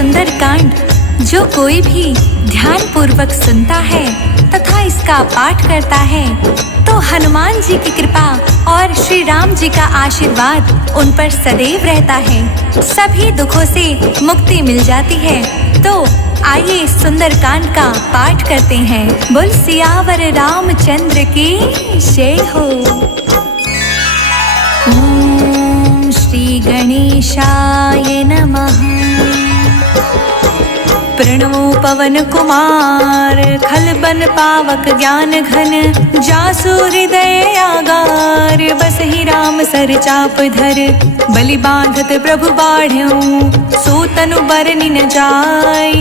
सुंदर कांड जो कोई भी ध्यान पूर्वक सुनता है तथा इसका पाठ करता है तो हनुमान जी की कृपा और श्री राम जी का आशीर्वाद उन पर सदैव रहता है। सभी दुखों से मुक्ति मिल जाती है। तो आइए सुंदर कांड का पाठ करते हैं। बोल सियावर रामचंद्र की जय हो। ओम श्री गणेशाय नमः। प्रणमो पवन कुमार खलबन पावक ज्ञान घन जासु हृदय आगार बसहि राम सर चाप धर बलि बांधत प्रभु बाढ़ऊ सो तनु बरनि न जाय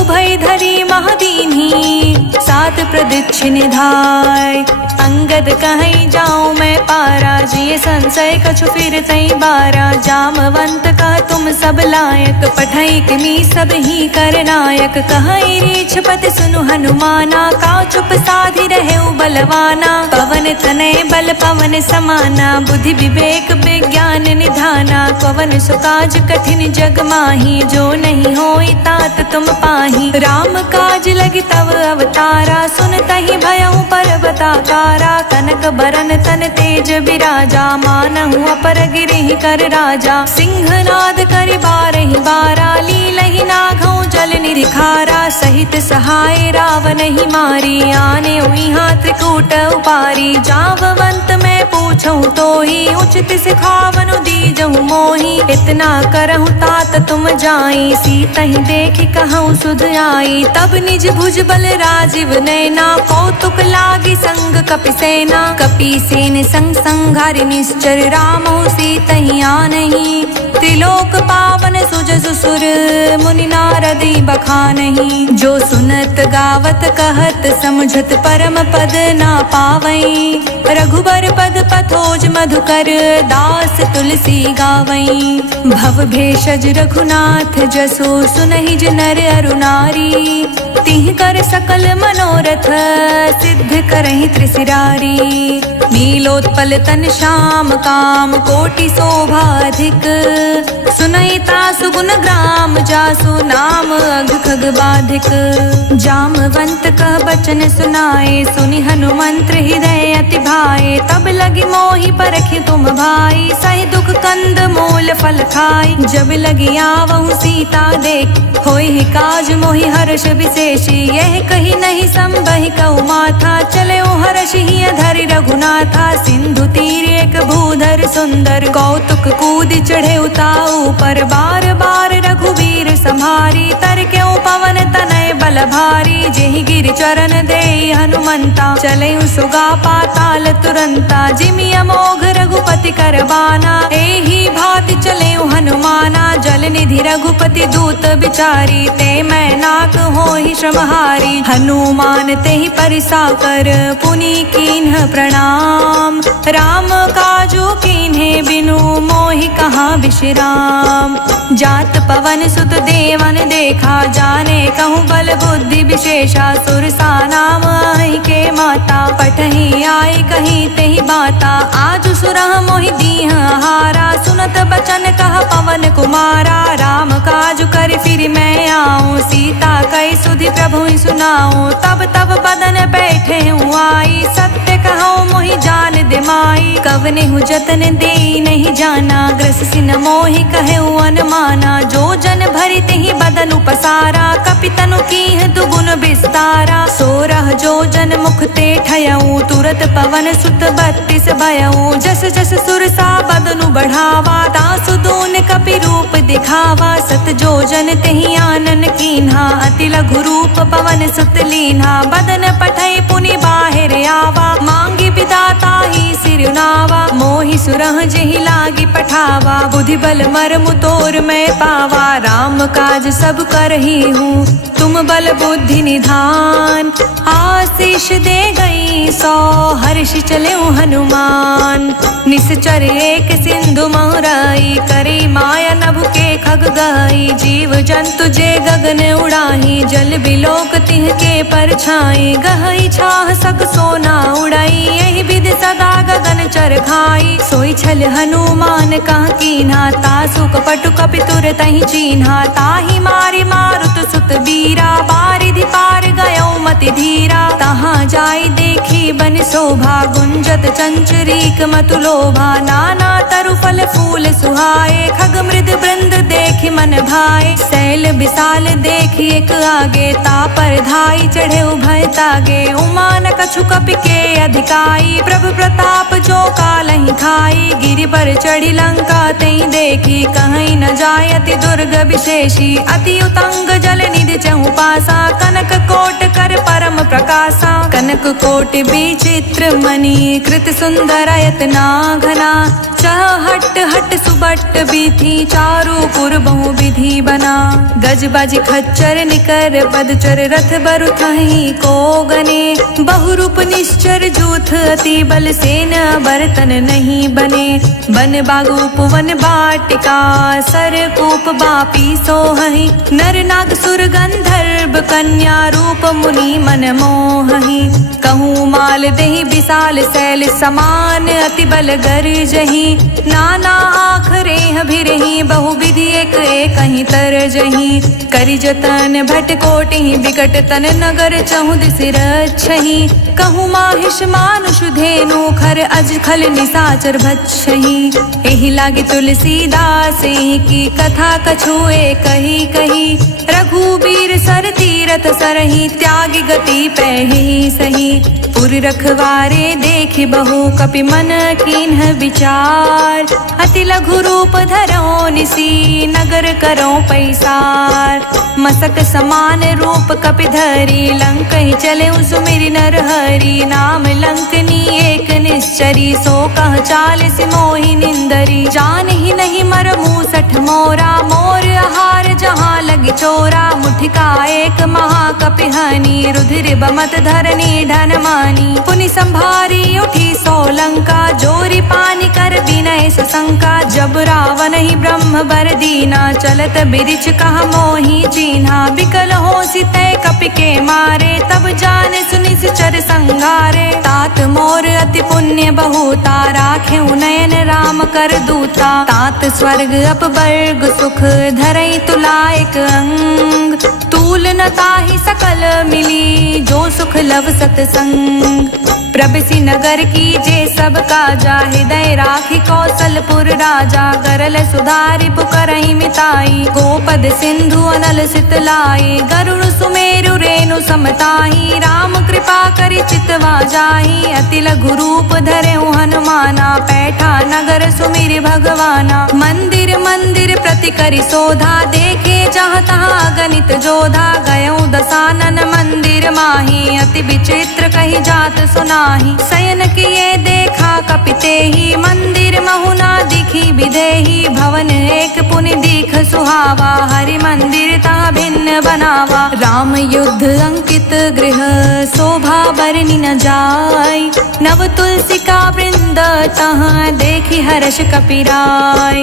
उभय धरी महदीन्ही सात प्रदक्षिण धाय अंगद कहीं जाऊं मैं पारा जिये संशय कछु फिर तई बारा जामवंत का तुम सब लायक पठई किमी सब ही करनायक कहीं रीछ पति सुनु हनुमाना का चुप साधि रहे बलवाना पवन तनय बल पवन समाना बुद्धि विवेक विज्ञान निधाना पवन सुकाज कठिन जग माही जो नहीं होई तात तुम पाही राम काज लगी तव अवतारा सुन तहि भयउ पर्वताकारा कनक बरन तन तेज बिराजा मानहु अपर गिरि कर राजा सिंहनाद कर बारहि बारा लीलहि नाघउ जल निरिखारा सहित सहाय रावण ही मारी आने उइहा त्रिकूट उपारी जाववंत मैं पूछऊं तो ही उचित सिखावनु दीजहु मोही इतना करहु तात तुम जाई सीतहि देखि कहूँ सुध आई तब निज भुज बल राजीव नैना कौतुक लागी संग कपि सेना कपि सेन संग संघारि निश्चर रामो सीतहि आनहि त्रिलोक पावन सुजसु सुर मुनि नारदी बखानहि जो सुनत गावत कहत समझत परम पद ना पावई रघुबर पद पथोज मधुकर दास तुलसी गावई भव भेषज रघुनाथ जसो सुनहि नर अरु नारी तिह कर सकल मनोरथ सिद्ध करहि त्रिशिरारी नीलोत्पल तन श्याम काम कोटि शोभाधिक सुनैता सुगुन ग्राम जासु नाम अघ खग बाधिक जामवंत कह बचन सुनाए सुनि हनुमंत हृदय अति भाए तब लगी मोहि परखि तुम भाई सहि दुख कंद मूल फल खाई जब लगी आवहु सीता देख होई काज मोहि हर्ष विशेषी यह कही नहीं संभहि कहु माथा चले हर्षि धरि रघुनाथा सिंधु तीर एक भूधर सुंदर कौतुक कूद चढ़े उताऊ पर बार बार रघुवीर संहारी तर क्यों पवन तनय बल भारी जेहि गिर चरण दे हनुमंता चले सुगा पाताल तुरंता जिमि अमोघ रघुपति करबाना एहि भाति चले हनुमाना जल निधि रघुपति दूत बिचारी ते मैं नाक होहि श्रमहारी हनुमान तेहि परिसा कर पुनि कीन्ह प्रणाम राम काजू कीन्हे बिनु मोहि कहाँ विश्राम जात पवन सुत देवन देखा जाने कहूँ बल बुद्धि विशेषा सुरसा नाम आई के माता पठही आई कहीं तेहि बाता आज सुरह मोहि दीह हारा सुनत बचन कह पवन कुमारा राम काज कर फिर मैं आऊँ सीता कई सुधि प्रभु सुनाऊँ तब तब बदन बैठे हूँ आई सत्य कहूँ मोहि जान दिमाई कवने हूँ जतन दे नहीं जाना ग्रस सिन मोहि कहे अनुमाना जो जन भरि तिहि बदन उपसारा कपितनु कीह दुगुन विस्तारा सोरह जो जन मुख ते ठयऊ तुरत पवन सुत 32 भयऊ जस जस सुरसा बदनु बढ़ावा तासु दून कपि रूप दिखावा सत जो जन तेहि आनन कीन्हा अति लघु रूप पवन सुत लीन्हा बदन पठई पुनि बाहिर आवा मांगी विदाता ही सिरुनावा मोहि सुरह जेहि लागी पठावा बुद्धि बल मर्म तोर मैं पावा राम काज सब करही हूँ तुम बल बुद्धि निधान आशीष दे गई सौ हर्ष चले हनुमान निश्चर एक सिंधु महराई करी माया नभ के खग गई, जीव जंतु जे गगन उड़ाही, जल बिलोक तिह के परछाई, गहई छाह सक सोना उड़ाई, यही विधि सदा गगन चर खाई, सोई छल हनुमान कह कीन्हा, तासु कपटु कपि तुर तहि चीन्हा, ताहि मारी मारुत सुत बीरा, बारिधि पार गयो मति धीरा, तहाँ जाई देखी बन शोभा, गुंजत चंचरीक मतु लोभा, नाना तरु फल फूल सुहाए, खग मृद वृंद देखि मन भाए, शैल विशाल देखि एक आगे, तापर धाई चढ़े उभय तागे, उमा न कछु कपि के अधिकाई, प्रभु प्रताप जो कालहि खाई, गिरि पर चढ़ी लंका तई देखी, कहीं न जाय अति दुर्ग विशेषी, अति उतंग जल निधि चहु पासा, कनक कोट कर परम प्रकाशा, कनक कोटि विचित्र मणि, कृत सुंदर यतना घना, चह हट हट सुबट बीथी, चारु पुर बहु विधि बना, गज बज खच्चर निकर पदचर, रथ बरु थहि को गने, बहुरूप निश्चर जूथ, अति बल सेन बर्तन नहीं बने, बन बागुप वन बाटिका, सर कूप बापी सोहहि, नर नाग सुर गंधर्व कन्या, रूप मुनि मन मोहहि, कहूँ माल देहि विशाल शैल समान, अति बल गरजहि, नाना आखरे भिरहि, बहु विधि एक कहीं तरजहि, करि जतन भट कोटि विकट तन, नगर चहु दिस रक्षहि, कहूँ माहिष मानुष धेनु, खर अज खल निसाचर भक्षहि, एहि लागे तुलसीदास की कथा कछुए कही कही, रघुबीर सर तीरथ सरहि, त्यागी गति पैहि सही, पुर रखवारे देखि बहु कपि मन कीन्ह विचार, अति लघु रूप धरो निसी, नगर करो पैसार, मसक समान रूप कपि धरी, लंकहि चले सुमिरि नर हरि, नाम लंकनी एक निश्चरी, सो कह चाल सिमोहि निंदरी, जान ही नहीं मर मूसठ मोरा, मोर आहार जहाँ लगी चोरा, मुठिका एक महाकपि हनि, रुधिर बमत धरनी ढन मानी, पुनि संभारी उठी सोलंका, जोरी पानी कर विनय सशंका, जब रावण ही ब्रह्म बर दीना, चलत बिरिछ कहा मोहि चीन्हा, बिकल हो सिते कपि के मारे, तब जाने सुनि चर संगारे, तात मोर अति पुण्य बहुता, राखे नयन राम कर दूता, तात स्वर्ग अपवर्ग सुख, धरई तुलायक अंग, तूल न ताहि सकल मिली, जो सुख लव सतसंग, प्रभसी नगर की जे सब काजा, हृदय राखी कौशलपुर राजा, करल सुधारि पुकरहि मिताई, गोपद सिंधु अनल सितलाई, गरुड़ सुमेरु रेणु समताही, राम कृपा करि चितवा जाहि, अति लघु रूप धरेउ हनुमाना, पैठा नगर सुमिरि भगवाना, मंदिर मंदिर प्रति करि शोधा, देखे जहाँ तहाँ गणित जोधा, गयौ दसानन मंदिर माही, अति विचित्र कही जात सुनाही, शयन किए देखा कपिते ही, मंदिर महुना दिखी विदेही, भवन एक पुनि दीख सुहावा, हरि मंदिर ता भिन्न बनावा, राम युद्ध अंकित गृह, शोभा बरनि न जाय, नव तुलसी का वृंद तहाँ देखी हर्ष कपिराय,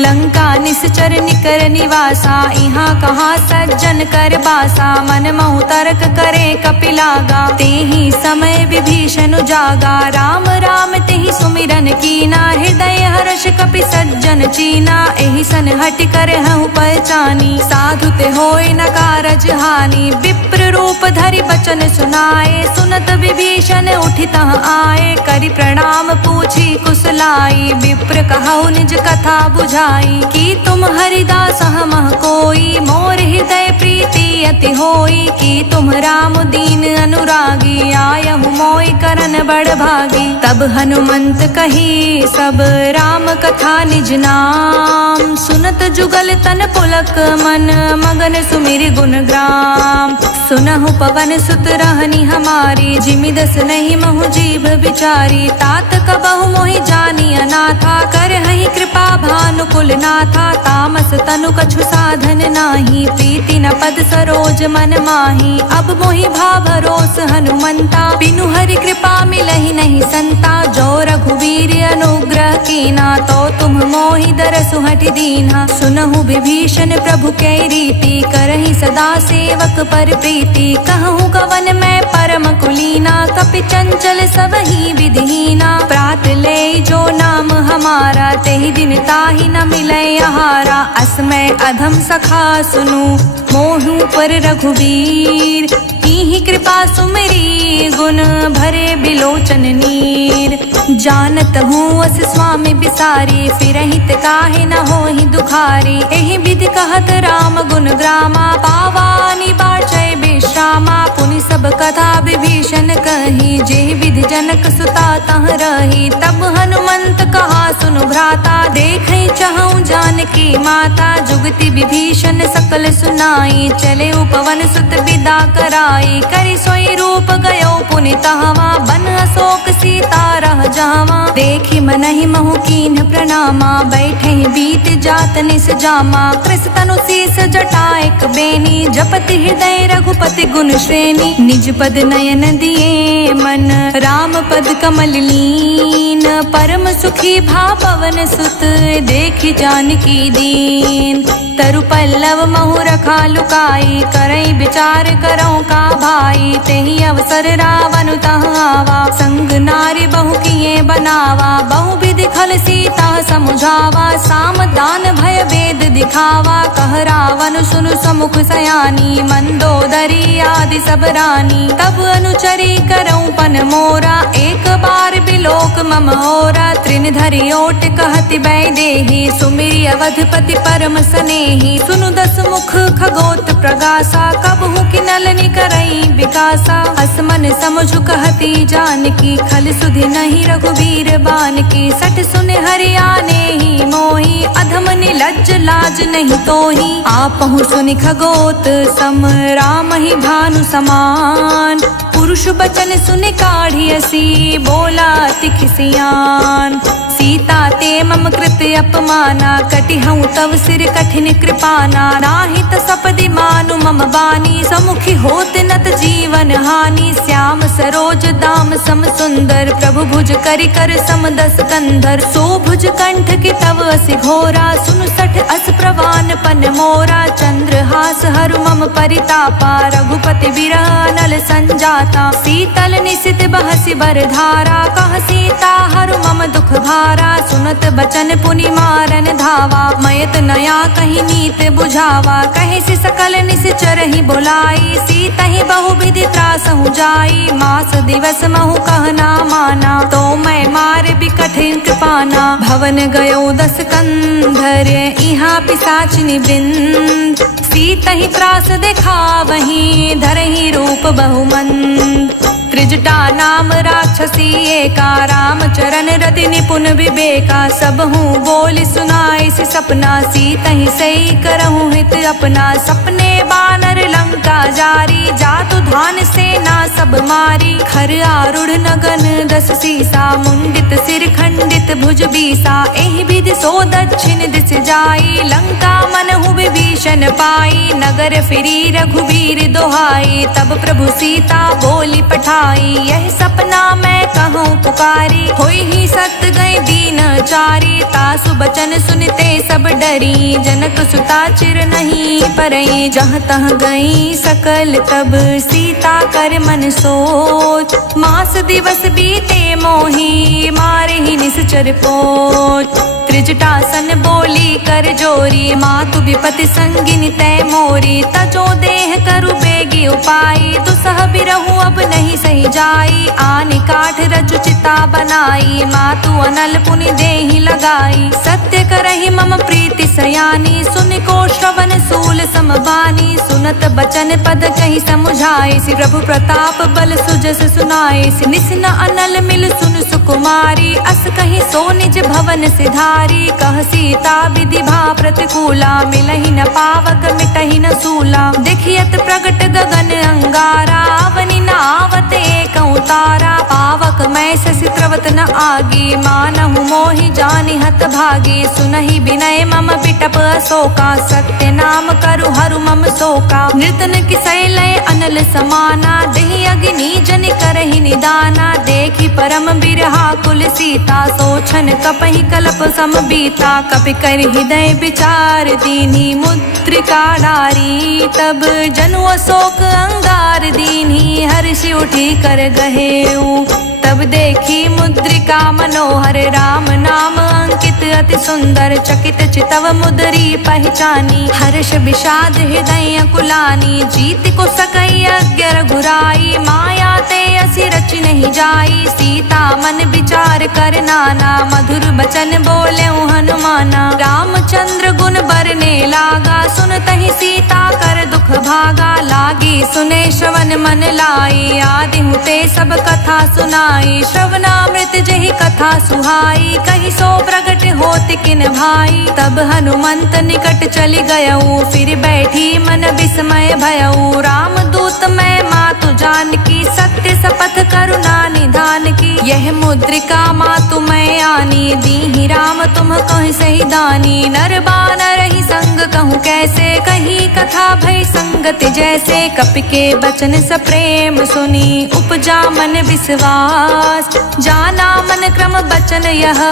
लंका निश्चर निकर निवासा, यहाँ कहाँ सज्जन कर बासा, मन महु तर्क करे कपिलागा, तेहि समय विभीषण जागा, राम राम तेहि सुमिरन कीना, हृदय हर्ष कपि सज्जन चीना, एहि सन हट कर हूँ पहचानी, साधु ते होय न कारज हानि, विप्र रूप धरि बचन सुनाए, सुनत विभीषण उठि तह आए, करि प्रणाम पूछी कुशलाई, विप्र कहु निज कथा बुझाई, कि तुम हरिदास हमह कोई, मोर हृदय प्रीति अति होई, कि तुम राम दीन अनुरागी, आयहु मोहि करन बड़ भागी, तब हनुमंत कही सब राम कथा निज नाम, सुनत जुगल तन पुलक मन, मगन सुमिरि गुण ग्राम, सुनहु पवन सुत रहनी हमारी, जिमि दस नहीं महु जीव विचारी, तात कबहु मोहि जानी अनाथा, करहि कृपा भानुकुल नाथा, तामस तनु कछु साधन नाही, प्रीति न पद सरोज मन माही, अब मोहि भाव भरोस हनुमंता, बिनु हरि कृपा मिलहि नहीं संता, जो रघुवीर अनुग्रह कीना, तो तुम मोहि दरसु हटि दीन्हा, सुनहु विभीषण प्रभु कै रीति, करहि सदा सेवक पर प्रीति। कहूँ कवन मैं परम कुलीना, कपि चंचल सबहि विधिहीना। प्रात ले जो नाम हमारा, तेहि दिन ताहि न मिलै आहारा। असमय अधम सखा सुनु, मोहु पर रघुवीर। कीन्ही कृपा सुमिरी, गुण भरे बिलोचन नीर। जानत हूँ अस स्वामी बिसारी, फिरहित काहे न होहि दुखारी। एहि विधि कहत राम गुण ग्रामा, पावानि बाचै विश्रामा। पुनि सब कथा विभीषण कही, जेहि विधि जनक सुता तह रही। तब हनुमंत कहा सुनु भ्राता, देखै चहु जानकी माता। जुगति विभीषण सकल सुनाई, चले उपवन सुत विदा कराई। करि सोई रूप गयो पुनि तहवा, बन अशोक सीता रह जावा। देखि मनहि महु कीन्ह प्रणामा, बैठे बीत जात निस जामा। कृस तनु शीस जटाएक बेनी, जपति हृदय रघुपति गुण श्रेणी। निज पद नयन दिए मन, राम पद कमल लीन। परम सुखी भा पवन सुत, देखि जानकी दीन। तरु पल्लव महु रखा लुकाई, करई विचार करऊँ का भाई। तेहि अवसर रावण तहाँ आवा, संग नारी बहु किए बनावा। बहु विधि खल सीता समुझावा, साम दान भय वेद दिखावा। कह रावण सुनु समुख सयानी, मंदोदरी आदि सब रानी। तब अनुचरी करऊँ पन मोरा, एक बार बिलोक मम होरा। त्रिन धरि ओट कहति बैदेही, सुमिरि अवधपति परम सनेही। सुनु दस मुख खगोत प्रगासा, कबहु किनलनि करई विकासा। असमन समुझ कहती जानकी, खल सुधि नहीं रघुवीर बानकी। सठ सुन हरियाने ही मोही, अधम निलज्ज लाज नहीं तोही। आपहु सुनि खगोत सम, राम ही भानु समान। पुरुष बचन सुनि काढ़ियसी, बोला अति खिसियान। सीता ते मम कृत अपमाना, कटिहऊँ तव सिर कठिन कृपाना। नाहित सपदि मानु मम बानी, समुखी होत नत जीवन हानि। श्याम सरोज दाम सम सुंदर, प्रभु भुज करि कर सम दस कंधर। सो भुज कंठ की तव असि घोरा, सुनु सठ अस प्रवान पन मोरा। चंद्रहास हरु मम परितापा, रघुपति बिरह नल संजाता। शीतल निशित बहसि बर धारा, कह सीता हरु मम दुख भारा। सुनत बचन पुनि मारन धावा, मयत नया कहीं नीत बुझावा। कहे से सकल निश्चर ही बुलाई, सीता ही बहु विधि त्रासहु जाई। मास दिवस महु कहना माना, तो मैं मार बिकठिन कृपाना। भवन गयो दस कंधर, इहाँ पिशाचिनी वृंद। सीता ही त्रास देखा वहीं, धरहि रूप बहुमंद। त्रिजटा नाम राक्षसी एका, राम चरण रति निपुण विवेका। सब हूँ बोली सुनाई से सपना, सीता ही सही करहूँ हित अपना। सपने बानर लंका जारी, जातु धान सेना सब मारी। खर आरूढ़ नगन दस सीसा, मुंडित सिर खंडित भुज बीसा। एहि विधि सो दक्षिण दिस जाई, लंका मनहु विभीषण पाई। नगर फिरी रघुवीर दोहाई, तब प्रभु सीता बोली पठाई। यह सपना मैं कहूँ पुकारी, होई ही सत गए दीन चारी। तासु बचन सुनते सब डरी, जनक सुता चिर नहीं परई। जहाँ तह गई सकल तब, सीता कर मन सोच। मास दिवस बीते मोही, मारे ही निश्चर पोच। त्रिजटासन बोली कर जोरी, मातु विपति संगिनी तय मोरी। तजो देह करु बेगी उपाई, दुसह बिरहु अब नहीं सही जाई। आनि काठ रचु चिता बनाई, मातु अनल पुनि देहि लगाई। सत्य करहि मम प्रीति सयानी, सुनि को श्रवण सूल समबानी। सुनत बचन पद कहि समुझाई, श्री प्रभु प्रताप बल सुजस सुनाई। निस्न अनल मिल सुन सुकुमारी, अस कहि सो निज भवन सिधारी। कह सीता विधि भा प्रतिकूला, मिलहि न पावक मिटहि न सूला। देखियत प्रगट गगन अंगारा, अवनि न आवत एक उतारा। पावक मैं शशि त्रवत न आगी, मानहु मोहि जानि हत भागी। सुनहि विनय मम बिटप अशोका, सत्य नाम करु हरु मम शोका। नृतन किसै लय अनल समाना, देहि अग्नि जनि करहि निदाना। देखि परम बिरहा बिरहाकुल सीता, सोछन कपहि कल्प सम बीता। कपि कर हृदय विचार दीन्ही मुद्रिका डारी, तब जनु अशोक अंगार दीन्ही। हर्षि उठी कर गहेऊ, तब देखी मुद्रिका मनोहर। राम नाम अंकित अति सुंदर, चकित चितव मुद्री पहचानी। हर्ष विषाद हृदय कुलानी, जीत को सकई अज्ञ रघुराई। माया ते असि रच नहीं जाई, सीता मन विचार कर नाना। मधुर बचन बोले हनुमाना, रामचंद्र गुण बरने लागा। सुनतहि सीता कर दुख भागा, लागी सुने श्रवण मन लाई। आदि हुते सब कथा सुनाई, श्रवणामृत जहि कथा सुहाई। कहि सो प्रगट होत किन भाई, तब हनुमंत निकट चली गयऊ। फिर बैठी मन विस्मय भयऊ, राम दूत मैं मातु जानकी। सत्य शपथ करुणा निधान की, यह मुद्रिका मातु मैं आनी। दीहि राम तुम कहि सही दानी, नर बानर ही संग कहूँ कैसे। कहीं कथा भई संगत जैसे, कपि के बचन सप्रेम सुनी। उपजा मन विश्वास, जाना मन क्रम बचन यह।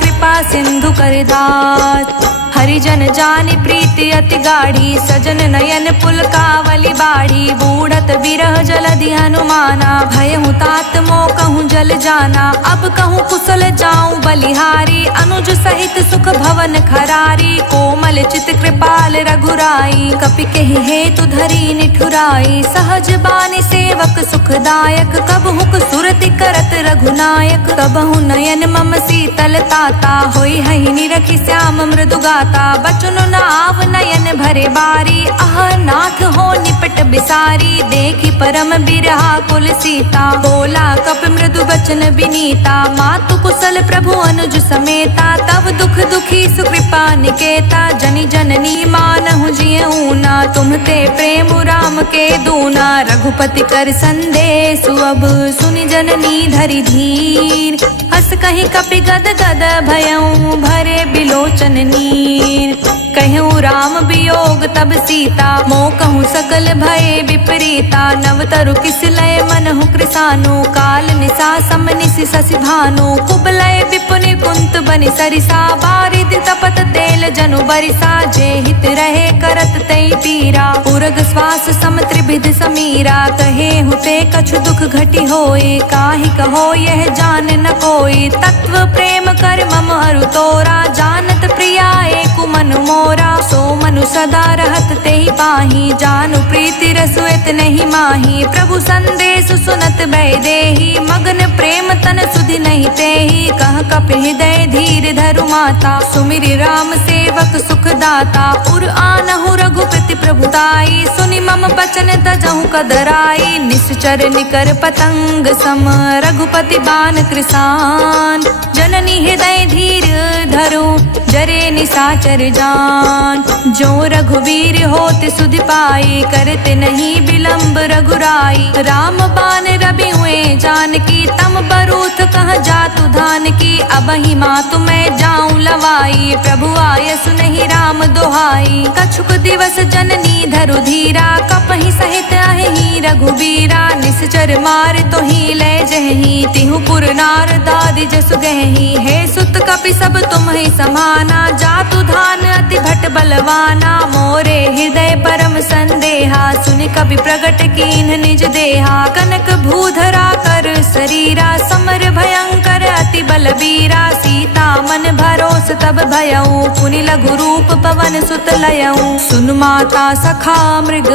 कृपा सिंधु कर दास, हरिजन जानि प्रीति अति गाढ़ी। सजन नयन पुलकावली बाढ़ी, बूढ़त बिरह जलधि हनुमाना। भयहु तात मोह कहूँ जल जाना, अब कहूँ कुशल जाऊं बलिहारी। अनुज सहित सुख भवन खरारी, कोमल चित कृपाल रघुराई। कपि कहि हेतु धरी निठुराई, सहज बानी सेवक सुखदायक। कबहुक सुरति करत रघुनायक, कबहु नयन मम शीतल ताता। होई हहि निरखि श्याम मृदु गाता, बचनु न आव नयन भरे बारी। आह नाथ हो निपट बिसारी, देखी परम बिरहा कुल सीता। बोला कप मृदु बचन विनीता, मातु कुशल प्रभु अनुज समेता। तब दुख दुखी सुकृपा निकेता, जनि जननी मानहु जियऊ ना। तुम्हते प्रेम राम के दूना, रघुपति कर संदेशु अब। सुनि जननी धरि धीर, हस कहीं कपि गद गद भयऊ। भरे बिलोचन नीर, कहूँ राम वियोग तब सीता। मोह कहूँ सकल भय विपरीता, नवतरु किस लय मनहु कृसानु। काल निशा समनिशि शशि भानु, कुबलय विपुनि कुंत बनि सरिसा। बारिद तपत तेल जनु बरिसा, जे हित रहे करत तई पीरा। उरग श्वास सम त्रिभिद समीरा, कहे हुते कछु दुख घटी होए। काहि कहो यह जान न कोई, तत्व प्रेम कर मम अरु तोरा। जानत प्रिया एक मन मोरा, सो मनु सदा रहत तेहि पाही। जानु प्रीति रसुएत नहीं माही, प्रभु संदेश सुनत भय देहि। मगन प्रेम तन सुधि नहीं तेहि, कह कपि हृदय धीर धरु माता। सुमिरि राम सेवक सुख दाता, उर आनहु रघुपति प्रभुताई। सुनि मम बचन तजहु कदराई, निश्चर निकर पतंग सम। रघुपति बान कृसान, जननी हृदय धीर धरु। जरे निशाचर जान, जो रघुवीर होत सुधि पाई। करते नहीं विलंब रघुराई, राम बान रवि हुए जानकी। तम बरूथ कह जातु धान की, अबहि मातु मैं जाऊं लवाई। प्रभु आय सुनहि राम दोहाई, कछुक दिवस जननी धरु धीरा। कपहि सहित अहि रघुबीरा, निश्चर मार तो ही ले जहि। तिहु पुर नार दादि जसु गहि, हे सुत कपि सब तुम ही समाना। जातु धान अति भट बलवाना, मोरे हृदय परम संदेहा। सुनि कपि प्रगट कीन्ह निज देहा, कनक भूधरा कर शरीरा। समर भयंकर अति बलबीरा, सीता मन भरोस तब भयऊ। पुनि लघु रूप पवन सुत लयऊ, सुन माता सखा मृग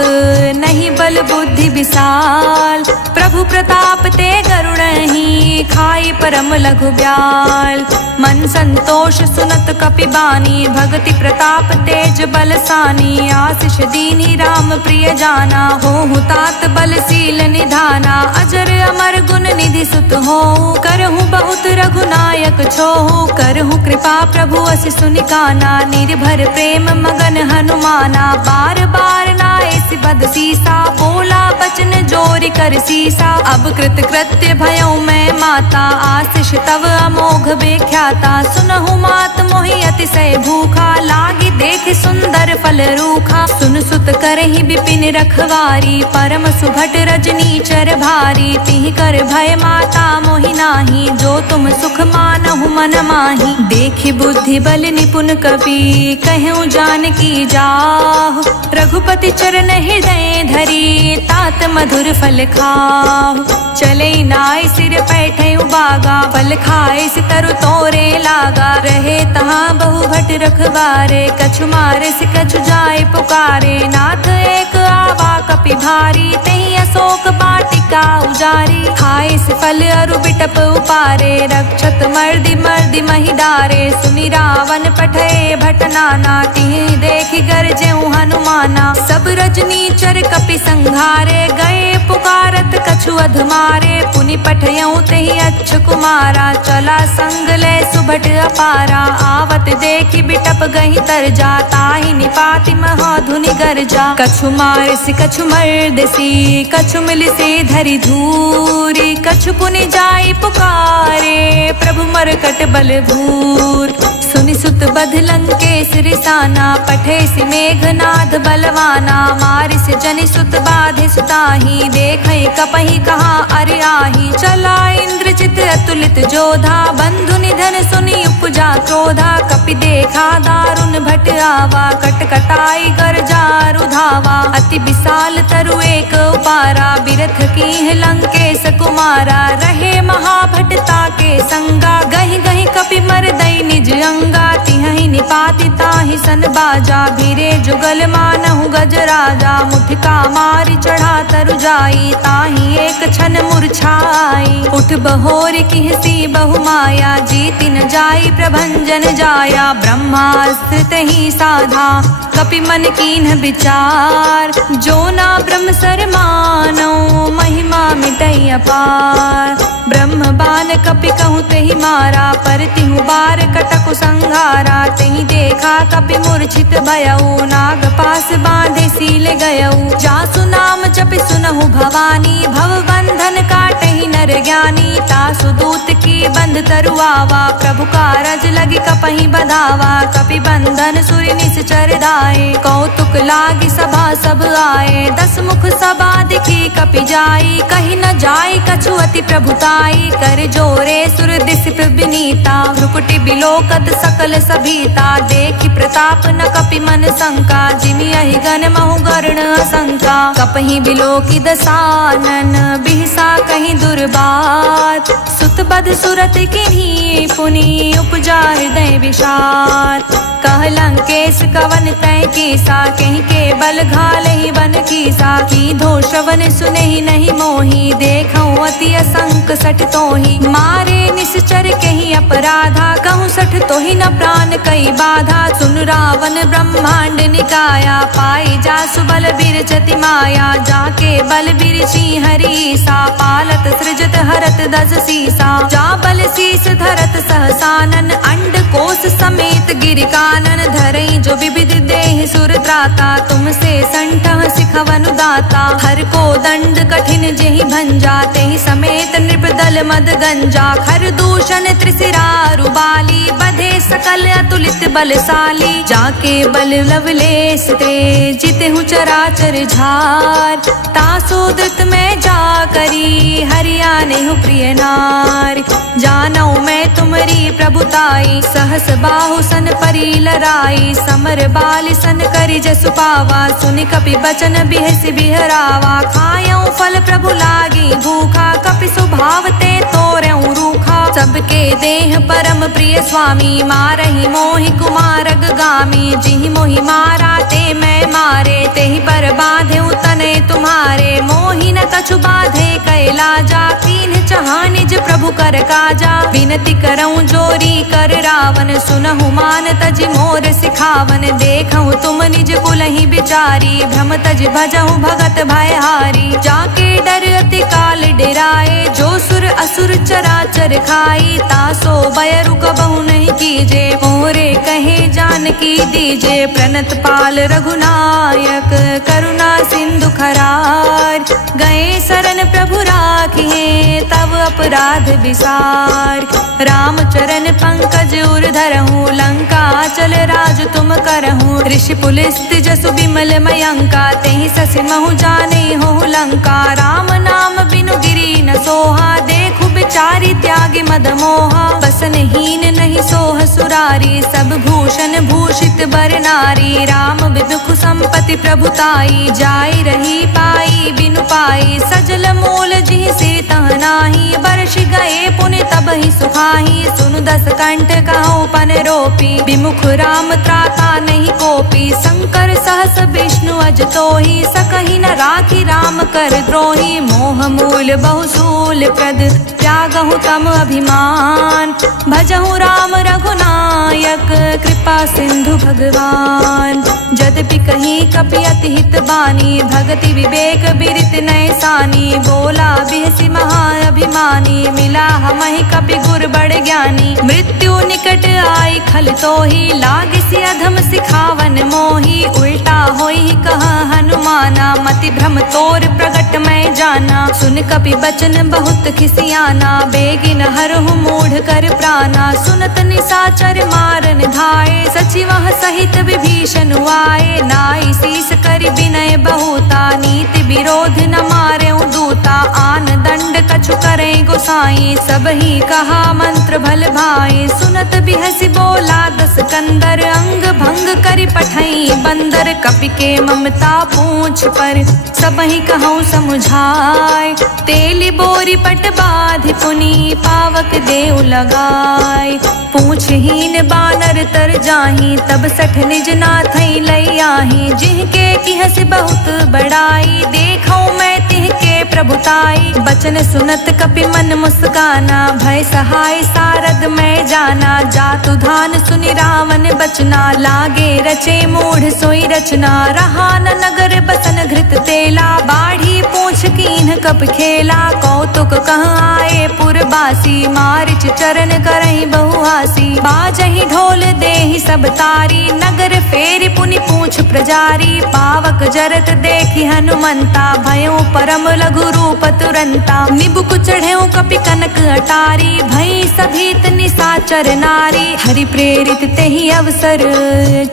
नहीं बल बुद्धि विशाल। प्रभु प्रताप ते गरुड़हि, खाई परम लघु ब्याल। मन संतोष सुनत कपि बानी, भगति प्रताप तेज बलसानी। आशीष दीन्ही राम प्रिय जाना, होहु तात बलशील निधाना। अजर अमर गुण निधि सुत होहु, करहु बहुत रघुनायक छोहु। करहु कृपा प्रभु असि सुनि काना, निर्भर प्रेम मगन हनुमाना। बार बार नाएसि बद सीसा, बोला बचन जोरि कर सीसा। अब कृत कृत्य भयऊ मैं माता, आशीष तव अमोघ बेख्याता। सुनहु मात मोहि अतिशय भूखा, लागी देख सुंदर फल रूखा। सुन सुत कर करहि बिपिन रखवारी, परम सुभट रजनी चर भारी। तिहि कर भय माता मोहि नाही, जो तुम सुख मानहु मन माही। देखि बुद्धि बल निपुण कपि, कहूँ जानकी जाहु। रघुपति चरण हृदय धरी, तात मधुर फल खाहु। चले नाय सिर पैठे उबागा, फल खाए सितरु तोरे लागा। रहे तहाँ बहु भट रखवारे, कछु मारे से कछु जाए पुकारे। नाथ एक आवा कपि भारी, तेहि अशोक वाटिका उजारी। खाए से फल अरु बिटप उपारे, रक्षत मर्दि मर्दि महि डारे। सुनि रावण पठे भट नाना, तिहि देखि गरजेउ हनुमाना। सब रजनी चर कपि संघारे, गए पुकारत कछु अधमारे। पुनि पठयउ तेहि अच्छ कुमारा, चला संग ले सुभट अपारा। आवत देखि बिटप गहि तरजा, ताहि निपाति महाधुनि गरजा। कछु मारसि कछु मर्दसी, कछु मिलिसे धरि धूरी। कछु पुनि जाई पुकारे, प्रभु मरकट बल भूर। सुनि सुत बध लंकेश रिसाना, पठे सि मेघनाद बलवाना। मारिस जनि सुत बाधे सुताही, देखै कपहि कहाँ अरि आही। चला इंद्रजित अतुलित जोधा, बंधु निधन सुनि उपजा क्रोधा। कपि देखा दारुण भट आवा, कटकटाई गरजा रुधावा। अति विशाल तरु एक उपारा, बिरथ कीन्ह लंकेश कुमारा। रहे महाभटता के संगा, गहि गहि कपि मरदई निज अंगा। तिहि निपाति ताहि सन बाजा, भीरे जुगल मानहु गजराजा। मुठिका मारि चढ़ा तरु जाई, ताहि एक क्षण मूर्छाई। उठ बहोरि किहसी बहु माया, जीति न जाई प्रभंजन जाया। ब्रह्मास्त्र तहि साधा, कपि मन कीन्ह विचार। जो ना ब्रह्म सर मानो, महिमा मिटई अपार। ब्रह्म बान कपि कहूँ तेहि मारा, पर तिहु बार कटकु संघारा। तेहि देखा कपि मूर्छित भयउ, नाग पास बांधे सील गयउ। जासु नाम जपि सुनहु भवानी, भव बंधन काटहि नर ज्ञानी। तासु दूत की बंध तरु आवा, प्रभु कारज लगी कपहि बधावा। कपि बंधन सुरि निश्चर दाए, कौतुक लागी सभा सब आए। 10 मुख सभा दिखी कपि जाई, कहि न जाई कछु अति प्रभुताई। कर जोरे सुर दिस विनीता, भ्रुकुटि बिलोकत सकल सभीता। देखि प्रताप न कपि मन शंका, जिमि अहि गण महु गरुण असंका। कपहि बिलोकि दसानन, बिहसा कहि दुर्बात। सुत बध सुरत किन्ही, पुनि उपजा हृदय विषाद। कह लंकेश कवन तै कीसा, कहि के बल घालहि बन कीसा। कीधो श्रवण सुनहि नहीं मोहि, देखऊँ अति असंक सठ तोहि। मारे निश्चर कहि अपराधा, कहूँ सठ तोहि न प्राण कई बाधा। सुन रावण ब्रह्मांड निकाया, पाई जासु बल बिरचति माया। जाके बल बिरची हरीसा, पालत सृजत हरत 10 सीसा। जा बल शीस धरत सहसानन, अंड कोश समेत गिरि कानन। धरई जो विविध देह सुर त्राता, तुमसे संठह सिखवनु दाता। हर को दंड कठिन जेहि भंजा, तेहि समेत नृपदल मद गंजा। खर दूषण त्रिशिरा रुबाली, बधे सकल अतुलित बलशाली। जाके बल लवलेश ते, जितहु चराचर झार। तासो द्रुत में जा करी, हरियानेहु प्रिय नार। जानौ मैं तुमरी प्रभुताई, सहस बाहु सन परी लराई। समर बाल सन करि जसु पावा, सुनि कपि बचन बिहसि बिहरावा। खायऊ फल प्रभु लागी भूखा, कपि स्वभाव ते तोरऊ रूखा। सबके देह परम प्रिय स्वामी, मारहि मोहि कुमारग गामी। जिहि मोहि मारा ते मैं मारे, तेहि पर बाधेउ तने तुम्हारे। मोहि न कछु बाधे कैलाजा, कीन्ह चाहा निज प्रभु कर काजा। विनति करऊँ जोरी कर रावण, सुनहु मान तजि मोर सिखावन। देखऊँ तुम निज कुलहि बिचारी, भ्रम तज भजहु भगत भयहारी। जाके डर अति काल डेराए, जो सुर असुर चराचर खाई। तासो बयरु कबहु नहीं कीजे, मोरे कहे जानकी दीजे। प्रणत पाल रघुनायक, करुणा सिंधु खरार। गए शरण प्रभु राखिए, तब अपराध विसार। राम चरण पंकज उर धरहूँ, लंका चल राज तुम करहूँ। ऋषि पुलिस्त जसु बिमल मयंका, तेहि ससि महु जाने हो लंका। राम नाम बिनु गिरि न सोहा, देखु बिचारी त्यागी मद मोहा। बसनहीन नहीं सोह सुरारी, सब भूषण भूषित बर नारी। राम विदुख संपत्ति प्रभुताई, जाई रही पाई बिनु पाई। सजल मूल जिहि सिर तह नाही, बरषि गए पुनि तब ही सुखाही। सुनु दस कंठ कहूँ पन रोपी, विमुख राम त्राता नहीं कोपी। शंकर सहस विष्णु अज तोहि, सकहि न राखी राम कर द्रोही। मोह मूल बहुसूल प्रद, त्यागहु तम अभिमान। भजहु राम रघुनायक, कृपा सिंधु भगवान। यद्यपि कहीं कपि अति हित बानी, भगति विवेक बिरित नय सानी। बोला बिहसि महाअभिमानी, मिला हमहि कपि गुर बड़ ज्ञानी। मृत्यु निकट आई खल तोहि, लागिसि अधम सिखावन मोहि। उल्टा होई कहा हनुमाना, मति भ्रम तोर प्रगट मैं जाना। सुन कपि बचन बहुत खिसियाना, बेगिन हरहु मूढ़ कर प्राणा। सुनत निशाचर मारन धाये, सचिवह सहित विभीषण आए। नाई शीस करि विनय बहुता, नीति विरोध न मारे दूता। आन दंड कछु करे गोसाई, सब ही कहा मंत्र भल भाई। सुनत बिहसि बोला दस कंदर, अंग भंग करि पठई बंदर। कपि के ममता पूछ पर, सब ही कहूँ समुझाय। तेली बोरी पट बाधि पुनि, पावक देव लगाय। पूछहीन बानर तर जाही, तब सठ निज नाथई लई आही। जिहके किहसि बहुत बड़ाई, देखऊँ मैं तिहके प्रभुताई। बचन सुनत कपि मन मुस्काना, भय सहाय सारद मैं जाना। जातु धान सुनि रावण बचना, लागे रचे मूढ़ सोई रचना। रहा न नगर बसन घृत तेला, बाढ़ी पूछ कीन्ह कप खेला। कौतुक कह आए पुरबासी, मारिच चरण करहि बहुहासी। बाजहि ढोल देहि सब तारी, नगर फेरि पुनि पूछ प्रजारी। पावक जरत देखि हनुमंता, भयों परम लघु रूप तुरंता। निबुक चढ़ेऊ कपि कनक अटारी, भई सभीत निशाचर नारी। हरि प्रेरित तेहि अवसर,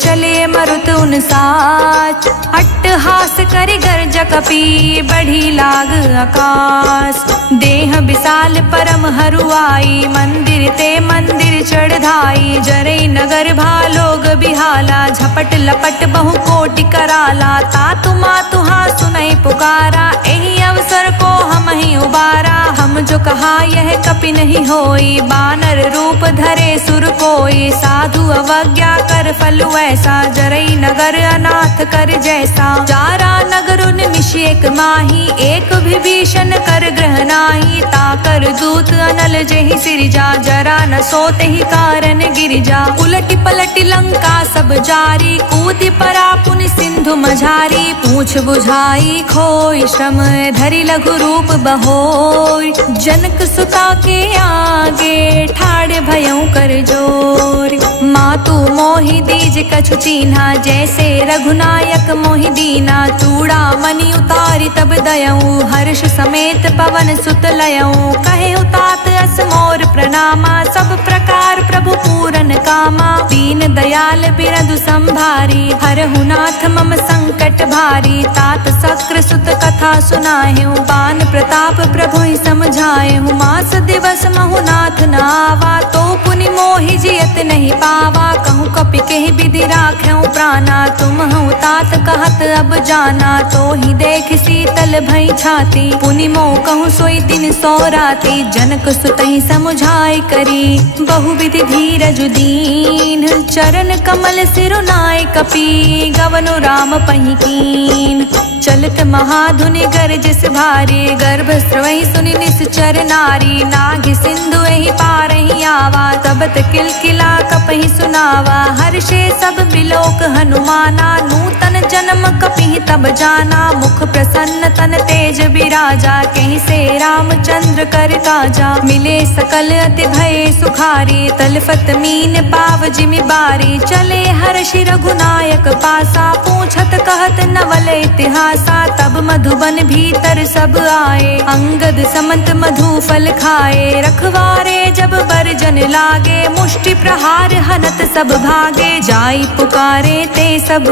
चले मरुत उन साच। अट्टहास करि गर्ज कपि, बढ़ी लाग आकाश। देह विशाल परम हरुआई, मंदिर ते मंदिर चढ़ धाई। जरई नगर भालोग बिहाला, झपट लपट बहु कोटि कराला। तातु मातुहा सुनई पुकारा, एहि अवसर को हम ही उबारा। हम जो कहा यह कपि नहीं होई, बानर रूप धरे सुर कोई। साधु अवज्ञा कर फल ऐसा, जरई नगर अनाथ कर जैसा। चारा नगर निमिष एक माही, एक विभीषण कर ग्रह नाही। ताकर दूत अनल जेहि सिरजा, जरा न सोते ही कारण गिरिजा। उलटी पलटी लंका सब जारी, कूदि परा पुनि सिंधु मझारी। पूछ बुझाई खोई श्रम, धरि लघु रूप बहोर। जनक सुता के आगे, ठाड़ भयं कर जोर। मातु मोहि दीज कछु चीन्हा, जैसे रघुनायक मोहि दीना। चूड़ा मणि उतारी तब दयऊँ, हर्ष समेत पवन सुत लयऊँ। कहे तात अस मोर प्रणामा, सब प्रकार प्रभु पूरन कामा। दीन दयाल बिरधु संभारी, हरहु नाथ मम संकट भारी। तात सक्र सुत कथा सुनाएहूँ, बान प्रताप प्रभु ही समझाएहूँ। मास दिवस महु नाथ न आवा, तो पुनि मोहि जियत नहीं पावा। कहूँ कपि केहि विधि राखें प्राणा, तुम हूँ तात कहत अब जाना। तो ही देख शीतल भई छाती, पुनि मोह कहूँ सोई दिन सो राती। जनक सुतहि समुझाई करी, बहुविधि धीरज दीन। चरण कमल सिरुनाय कपि, गवनु राम पहि कीन। चलत महाधुनि गरजस भारी, गर्भ स्रवहि सुनि निश्चर नारी। नाग सिंधु एहि पारहि आवा, भागवत किलकिला कपहि सुनावा, हर्षे सब बिलोक हनुमाना, नूतन जन्म कपि तब जाना, मुख प्रसन्न तन तेज बिराजा, कहीं से रामचंद्र कर काजा, मिले सकल अति भय सुखारी, तलफत मीन पाव जिमि बारी, चले हर्षि रघुनायक पासा, पूछत कहत नवल इतिहासा, तब मधुबन भीतर सब आए, अंगद समंत मधु फल खाए, रखवारे जब बरजन लागे, मुष्टि प्रहार हनत सब भागे, जाई पुकारे ते सब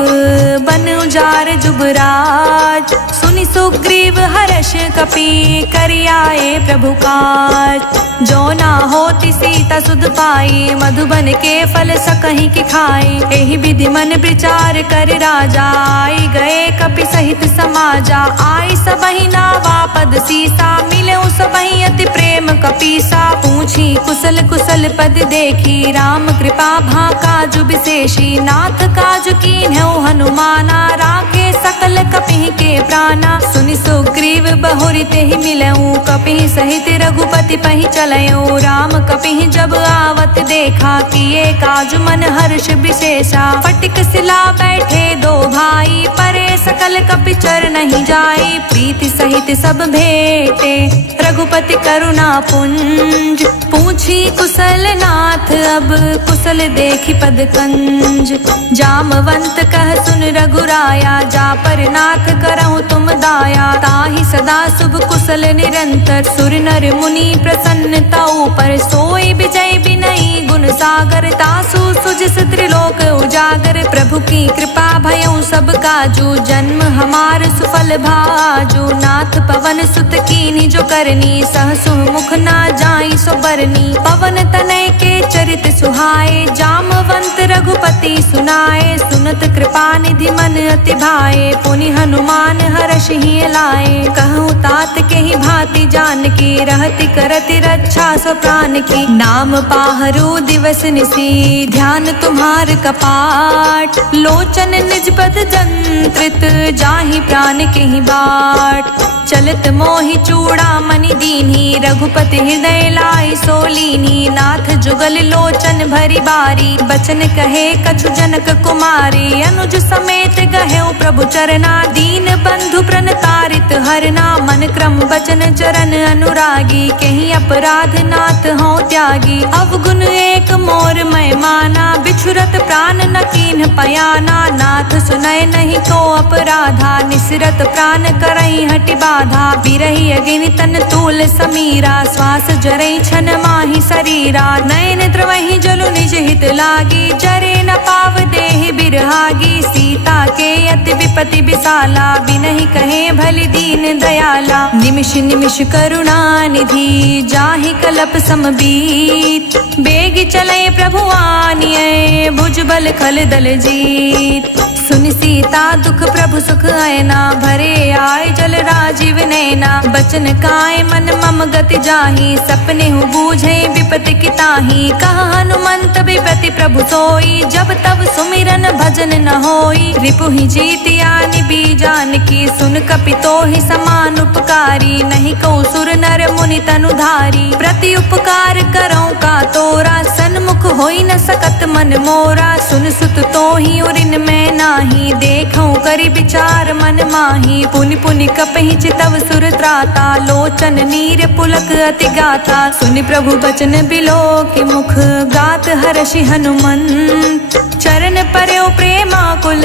बन उजार जुबराज, सुनि सुग्रीव हर्ष कपि करि आए प्रभु काज, जो ना होती सीता सुध पाई, मधुबन के फल सकहि की खाई, एहि विधि मन विचार कर राजा, आई गए कपि सहित समाजा, आई सबहि नावा पद सीसा, मिले सबहि अति प्रेम कपीसा, पूछी कुशल कुशल पद देखी, राम कृपा भा काजु विशेषी, नाथ काजु कीन्हु हनुमाना, राखे सकल कपि के प्राणा, सुनि सुग्रीव बहुरि तेहि मिलऊं, कपि सहित रघुपति पहि चलऊं, राम कपि जब आवत देखा, किए काजु मन हर्ष विशेषा, फटिक सिला बैठे दो भाई, परे सकल कपि चर नहीं जाई, प्रीति सहित सब भेटे रघुपति करुणा पुंज, पूछी कुशल नाथ अब कुशल देखी पद कंज, जामवंत कह सुन रघुराया, जा पर नाथ करहु तुम दाया, ताहि सदा शुभ कुशल निरंतर, सुर नर मुनि प्रसन्नता पर, सोई विजय बिनई गुण सागर, तासु सुजिस त्रिलोक उजागर, प्रभु की कृपा भयउ सब काजू, जन्म हमार सुफल भाजू, नाथ पवन सुत कीन्ही जो करनी, सहसु मुख ना जाई सो बरनी, पवन तनय के चरित सुहाए, जामवंत रघुपति सुनाए, सुनत कृपा निधि मन अति भाए, पुनि हनुमान हर्ष ही लाए, कहूँ तात के ही भांति जान की, रहति करति रक्षा सो प्राण की, नाम पाहरु दिवस निसी, ध्यान तुम्हार कपाट, लोचन निज पद जंत्रित, जाहि प्राण के ही बाट, चलत मोहि चूड़ा मनि दीन्ही, रघुपति हृदय लाई सोलीनी, नाथ जुगल लोचन भरी बारी, बचन कहे कछु जनक कुमारी, अनुज समेत गहेउ प्रभु चरना, दीन बंधु प्रणतारित हरना, मन क्रम बचन चरण अनुरागी, कहीं अपराध नाथ हो त्यागी, अवगुण एक मोर मैं माना, बिछुरत प्राण न कीन्ह पयाना, नाथ सुनय नहीं को अपराधा, निसरत प्राण करई हटि बाधा, बिरही अगिन तन तूल समीरा, श्वास जरई छन माहि शरीरा, नयन द्रवहि जलु निज हित लागी, जरे न पाव देहि बिरहागी, सीता के अति विपति विशाला, बिनहि कहे भलि दीन दयाला, निमिष निमिष करुणा निधि, जाहि कलप समबीत, बेग चले प्रभु आनिए, भुजबल खल दल जीत, सुन सीता दुख प्रभु सुख आयना, भरे आय जल राजीव नैना, बचन काय मन मम गति जाहि, सपने हु बूझे विपति की ताहि, कहा हनुमंत विपति प्रभु सोई, जब तब सुमिरन भजन न होई, रिपुहि जीतिया निबी जानकी, सुन कपि तोहि समान उपकारी, नहीं कहूँ सुर नर मुनि तनुधारी, प्रति उपकार करऊँ का तोरा, सन्मुख होई न सकत मन मोरा, सुन सुत तोहि उरिन में नाही, देखऊँ करि विचार मन माही, पुनि पुनि कपहि चितव सुर त्राता, लोचन नीर पुलक अति गाथा, सुनि प्रभु बचन बिलो के मुख, गात हर्षि हनुमंत, चरण पर्यो प्रेमाकुल,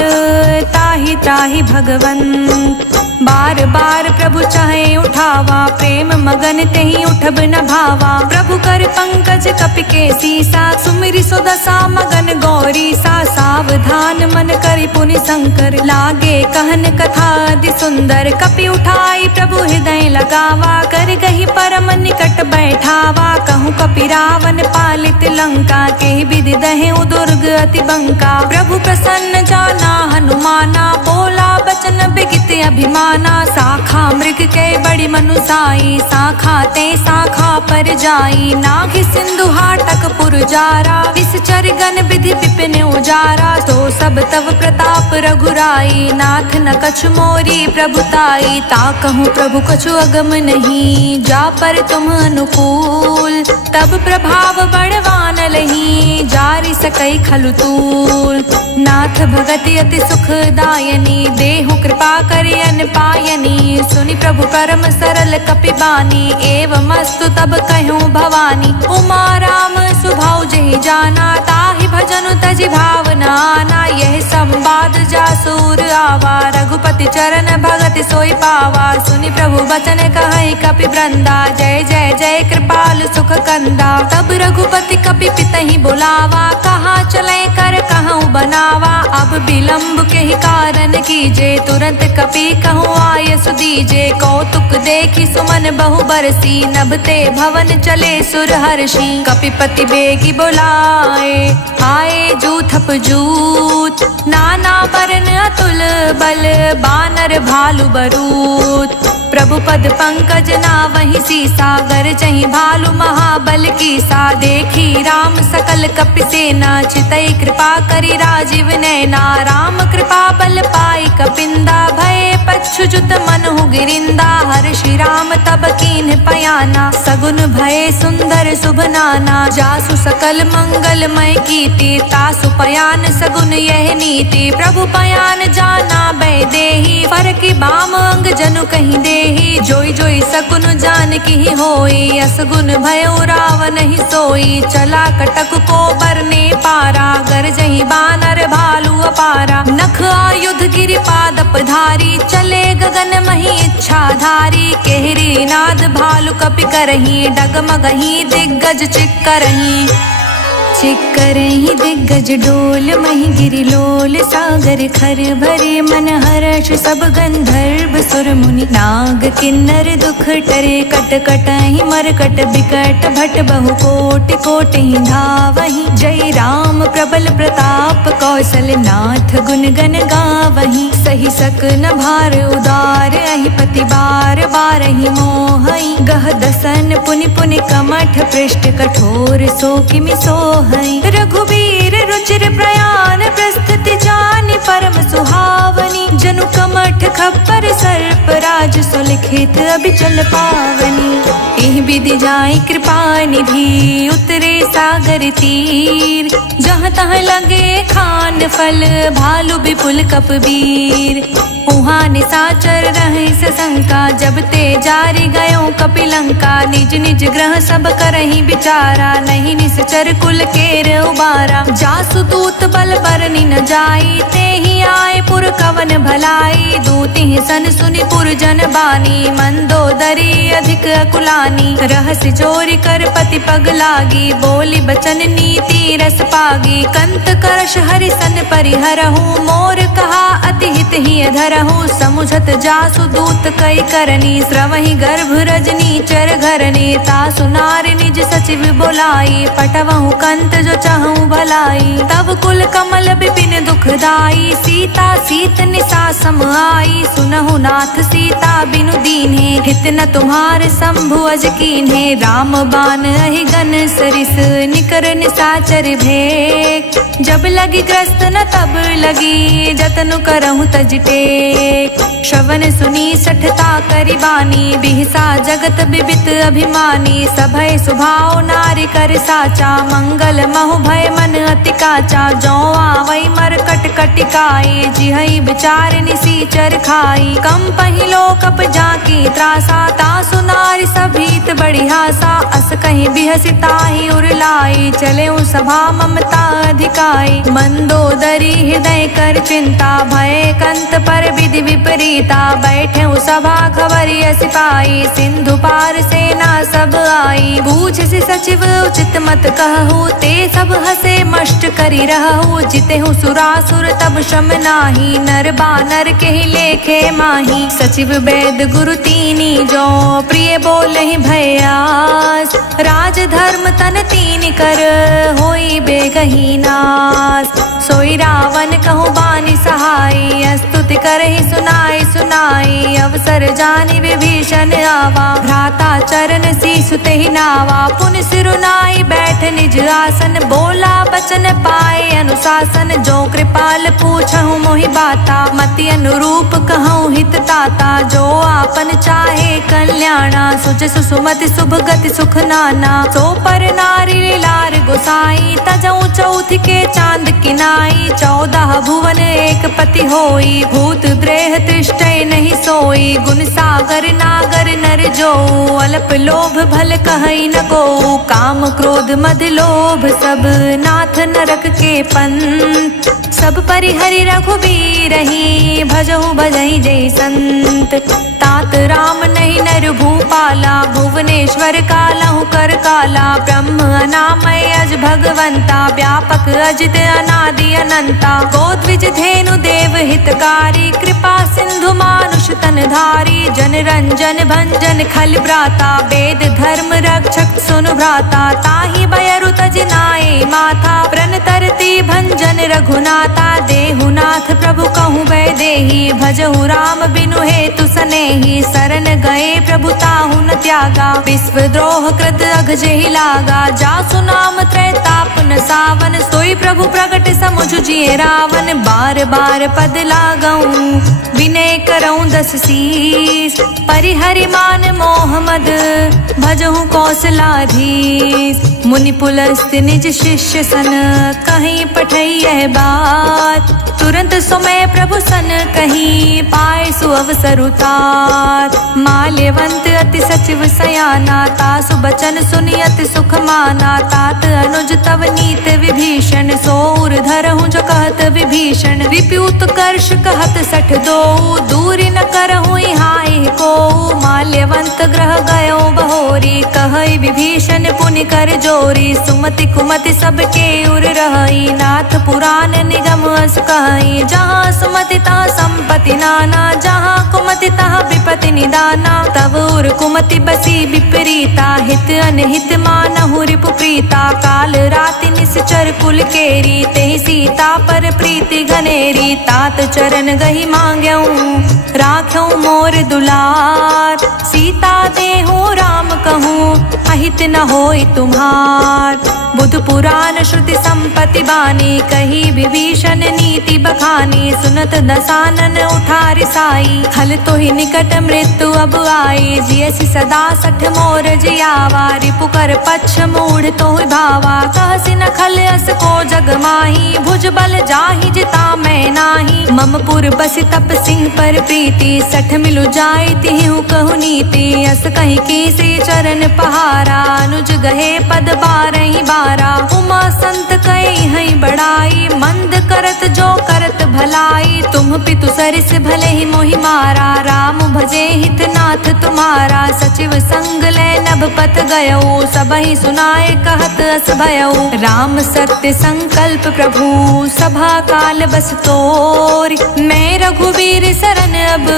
ताहि ताहि भगवंत, बार बार प्रभु चाहे उठावा, प्रेम मगन तेहि उठब न भावा, प्रभु कर पंकज कपि के सीसा, सुमिरि सो दशा मगन गौरी सा, सावधान मन करि पुनि शंकर, लागे कहन कथा अति सुंदर, कपि उठाई प्रभु हृदय लगावा, कर गही परम निकट बैठावा, कहूँ कपि रावण पालित लंका, के विधि दहेउ दुर्ग अति बंका, प्रभु प्रसन्न जाना हनुमाना, बोला बचन गित अभिमाना, शाखा मृग के बड़ी मनुसाई, शाखा ते शाखा पर जाई, नाग सिंधु हाटक पुरजारा, इस चरगन विधि विपिन उजारा, तो सब तव प्रताप रघुराई, नाथ न कछु मोरी प्रभुताई, ता कहूँ प्रभु कछु अगम नहीं, जा पर तुम अनुकूल, तब प्रभाव बड़वान लही, जारि सकई खलु तूल, नाथ भगति अति सुखदायनी, देहु कृपा करि अन पायनी, सुनि प्रभु परम सरल कपिबानी, एवं अस्तु तब कहूँ भवानी, उमा राम सुभाउ जेहि जाना, ताहि भजनु तजि भावना आना, यह संवाद जासूर आवा, रघुपति चरण भगति सोई पावा, सुनि प्रभु बचन कहै कपि वृंदा, जय जय जय कृपाल सुख कंदा, तब रघुपति कपि पितहि बुलावा, कहाँ चले कर कहूँ बनावा, अब विलम्ब के ही कारण कीजे, तुरंत कपि कहूँ आय सुदीजे, कौतुक देखी सुमन बहु बरसी, नभते भवन चले सुर हर्षि, कपिपति बेगी बुलाए, आए जूथप जूत, नाना वरन अतुल बल, बानर भालु बरूत, प्रभु पद पंकज नावहि सीसा, गर चहि भालु महाबल कीसा, देखी राम सकल कपि सेना, चितई कृपा करि राजीव नैना, राम कृपा बल पाई कपिंदा, भय पच्छुजुत मनहु गिरिंदा, हर्षि राम तब कीन्ह पयाना, सगुन भय सुंदर शुभ नाना, जासु सकल मंगलमय कीर्ति, तासु पयान सगुन यह नीति, प्रभु पयान जाना बै देहि, फरकि बाम अंग जनु कहीं देहि, जोई जोई सकुन जान की होई, असगुन भयो रावण ही सोई, चला कटक को बरने पारा, गरजहि बानर भालु अपारा, नख आयुध गिरि पादप धारी, चले गगन मही इच्छाधारी, केहरी नाद भालु कपि करही, डगमगही दिग्गज चिक्करही, चिक्करही दिग्गज डोल, मही गिरि लोल, सागर खर भरे, मन हर्ष सब गंधर्व सुर मुनि, नाग किन्नर दुख टरे, कट कटहि मरकट बिकट, भट बहु कोटि कोटि धावहि, जय राम प्रबल प्रताप कौशल, नाथ गुण गण गावहि, सही सकन भार उदार, अहि पति बार बारहि मोहई, गह दसन पुनि पुनि कमठ, पृष्ठ कठोर सो किमि सोहई, रघुबीर रुचिर प्रयाण, प्रस्तुति जानि परम सुहावनी, जनु कमठ खप्पर सर्प राज, सुलिखित अभिचल पावनी, एहि विधि जाई कृपा निधि, उतरे सागर तीर, जहाँ तहाँ लगे खान फल, भालु विपुल कपबीर, उहाँ निसाचर रहे सशंका, जब ते जारि गयो कपिलंका, निज निज ग्रह सब करहि विचारा, नहीं निश्चर कुल केर उबारा, जासु दूत बल बरनि न जाई, ते ही आए पुर कवन भलाई, दूति सन सुनि पुर जन बानी, मंदोदरी अधिक अकुलानी, रहस्य चोरी कर पति पग लागी, बोली बचन नीति रस पागी, कंत करश हरि सन परिहरहु, मोर कहा अति हित ही धरहु, समुझत जासु दूत कई करनी, श्रवहि गर्भ रजनी चर घरनी, तासु नारि निज सचिव बोलाई, पटवहु कंत जो चाहूं भलाई, तब कुल कमल विपिन दुखदाई, सीता सीत निसा सम आई, सुनहु नाथ सीता बिनु दीन्हे, हित न तुम्हार शंभु अज कीन्हे, राम बान अहि गन सरिस, निकर निसाचर भेक, जब लगी ग्रस्त न तब लगी, जतनु करहु तज टेक, श्रवण सुनी सठता करि बानी, बिहसा जगत बिबित अभिमानी, सभय सुभाव नारि कर साचा, मंगल महु भय मन अति काचा, जो आवै मरकट कटिकाई, जिहै विचार निसीचर खाई, कम पहिलो कप जाकी त्रासा, तासु नारि सभीत बड़ी हासा, अस कहीं बिहसिताहि उरलाई, चले सभा ममता अधिकाई, मंदोदरी हृदय कर चिंता, भय कंत पर विधि विपरीता, बैठे सभा खबरिय सिपाही, सिंधु पार सेना सेना सब आई। पूछे से सचिव उचित मत कहूँ, ते सब हसे मष्ट करी रहू। जिते हूँ सुरासुर तब शम नाही, नर बानर के ही लेखे माही। सचिव वेद गुरु तीनी जो, प्रिय बोले ही भयास। राज धर्म तन तीन कर, होई बेगही नास। सोई रावण कहूँ बानी सहाई, स्तुति करहि सुनाई सुनाई। अवसर जानि विभीषण आवा, भ्राता चरण सीसु तेहि नावा। पुनि सिरुनाई बैठ निज आसन, बोला बचन पाए अनुशासन। जो कृपाल पूछहु मोहि बाता, मति अनुरूप कहूँ हित ताता। जो आपन चाहे कल्याणा, सुजसु सुमति शुभ गति सुख नाना। सो पर नारी लार गोसाई, तजऊ चौथ के चांद किनाई। 14 भुवन एक पति होई, भूत द्रेह तृष्टय नहीं सोई। गुण सागर नागर नर जो, अल्प लोभ भल कहई न को। काम क्रोध मद लोभ सब, नाथ नरक के पंथ। सब परिहरि रघुबीर ही, भजहु भजहि जय संत। तात राम नहीं नर भूपाला, भुवनेश्वर कालहु कर काला। ब्रह्म अनामय अज भगवंता, व्यापक अजित अनादि अनंता। गोद्विज धेनु देव हितकारी, कृपा सिंधु मानुष तन धारी। जन रंजन भंजन खल भ्राता, वेद धर्म रक्षक सुनु भ्राता। ताहि बयरु तज नाये माथा, प्रण तरती भंजन रघुनाथा। देहुनाथ प्रभु कहूँ वैदेही, भजहु राम बिनु हेतु सनेही। शरण गए प्रभु ताहु न त्यागा, विश्व द्रोह कृत अघ जेहि लागा। जासु नाम त्रैताप न सावन, सोई प्रभु प्रगट समुझ जिए रावण। बार बार पद लागऊं, विनय करऊं 10 शीस। परिहरि मान मोह मद, भजहु कौशलाधीश। मुनि पुलस्त निज शिष्य सन, कहीं पठई यह बात। तुरंत समय प्रभु सन कहीं, पाए सु अवसर उतार। माल्यवंत अति सचिव सयाना, तासु बचन सुनि अति सुख माना। तात अनुज तव नीत विभीषण, सोर धरहु जो कहत विभीषण। विप्यूत कर्ष कहत 62, दूरी न करहु हाय को। माल्यवंत ग्रह गयो बहोरी, कहई विभीषण पुनि कर जोरी। सुमति कुमति सबके उर रहई, नाथ पुराण निगम अस कहई। जहाँ सुमति तहाँ संपत्ति नाना, जहाँ कुमति तहाँ विपत्ति निदाना। तब उर कुमति बसी विपरीता, हित अनहित मानहु रिपु प्रीता। काल राति निश्चर कुल केरी, तेहि सीता पर प्रीति घनेरी। तात चरण गही मांग्यऊं, राख्यऊं मोर दुलार। सीता देहु राम कहूँ, अहित न होई तुम्हार। बुध पुराण श्रुति संपत्ति बानी, कही विभीषण नीति बखानी। सुनत दसानन उठारि साई, खल तो ही निकट मृत्यु अब आई। जियसि सदा 60 मोर जियावा, रिपु कर पक्ष मूढ़ तो भावा। कहसि न खल अस को जग माही, भुज बल जाहि जिता मैं नाही। मम पुर बसि तप सिंह पर प्रीति, 60 मिलु जाई तिहु कहु नीति। अस कहीं की से चरण पहारा, अनुज गहे पद 12 बारा। उमा संत कई हई बड़ाई, मंद करत जो करत भलाई। तुम पितु सरिस भले ही मोहि मारा, राम भजे हित नाथ तुम्हारा। सचिव संग ले नभ पत गयो, सबहि सुनाए कहत अस भयो। राम सत्य संकल्प प्रभु, सभा काल बस तोरि। मैं रघुवीर सरन अब,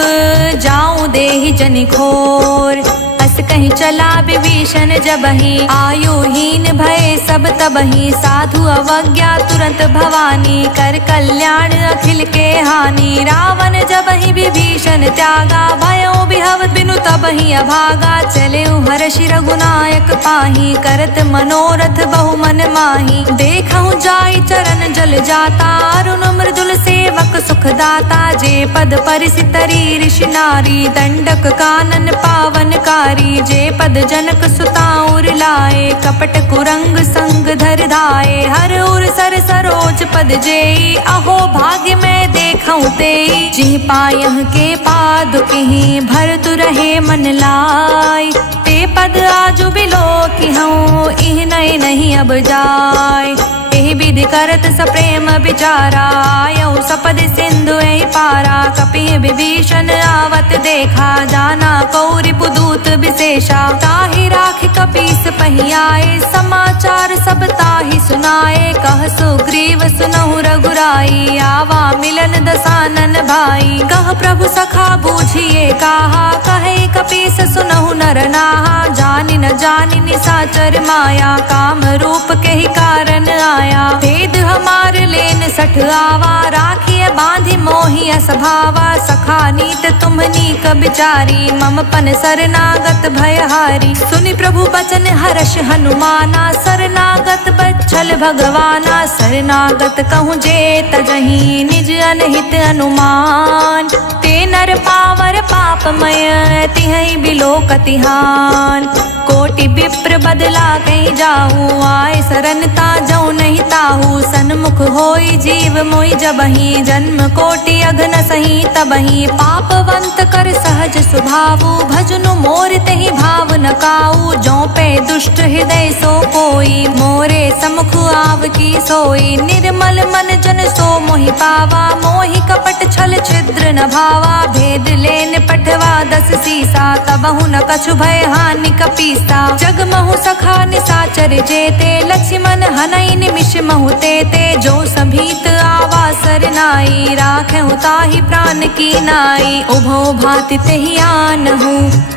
जाऊं देहि जनि खोर। अस कहीं चला विभीषण जबहि, आयुहीन भय सब तबहि। साधु अवज्ञा तुरंत भवानी, कर कल्याण अखिल के हानि। रावण जबहि विभीषण त्यागा, भयो बिहव बिनु तबहि अभागा। चले हर्षि रघुनायक पाही, करत मनोरथ बहु मन माही। देखहु जाई चरण जल जाता, अरुण मृदुल सेवक सुख दाता। जे पद परिसि तरी ऋषि नारी, दंडक कानन पावन कारी। जे पद जनक सुताउर लाए, कपट कुरंग संग धर धाये। हर उर सर सरोज पद जेई, अहो भाग्य में देखऊं तेई। जिह पायह कह के पादुकी भरतु रहे मन लाय। ते पद आजु बिलो कि हूँ इह नहीं अब जाय। एहि विधि करत सप्रेम विचारा आयऊ सपद सिंधु एहि पारा। कपि विभीषण आवत देखा जाना कौरि पुदूत विशेषा। ताहि राख कपीस पहियाए समाचार सब ताहि सुनाए। कह सुग्रीव सुनहु रघुराई आवा मिलन दसानन भाई। कह प्रभु सखा बूझिए काहा कहे कपीस सुनहु नर नाहा। जानि न जानि निसाचर माया काम रूप के ही कारण आया। भेद हमार लेन सठ आवा राखिय बांधि मोहि असभावा। सखा नीत तुम्हनी क बिचारी मम पन शरणागत भयहारी। सुनि प्रभु बचन हर्ष हनुमाना शरणागत बच्छल भगवाना। शरणागत कहूँ जे तजहि निज अनहित अनुमान। ते नर पावर पापमय तिहै बिलोकतिहान। कोटि विप्र बदला कहीं जाऊँ आए शरण ताजऊ नहीं ताहू। सन्मुख होई जीव मोहि जबहि जन्म कोटि अघन सही तबहि। पापवंत कर सहज स्वभावु भजनु मोर तेहि भाव न काऊ। जो पे दुष्ट हृदय सो कोई मोरे समुख आव की सोई। निर्मल मन जन सो मोहि पावा मोहि कपट छल छिद्र न भावा। भेद लेन पठवा दस सीसा तबहु न कछु भय हानि कपीसा। जगमहु सखा निसाचर जेते लक्ष्मण हनई निमिष महु तेते। जो संभीत आवा सरनाई राखेहु ताहि प्राण की नाई। उभो भांति तेहि आनहु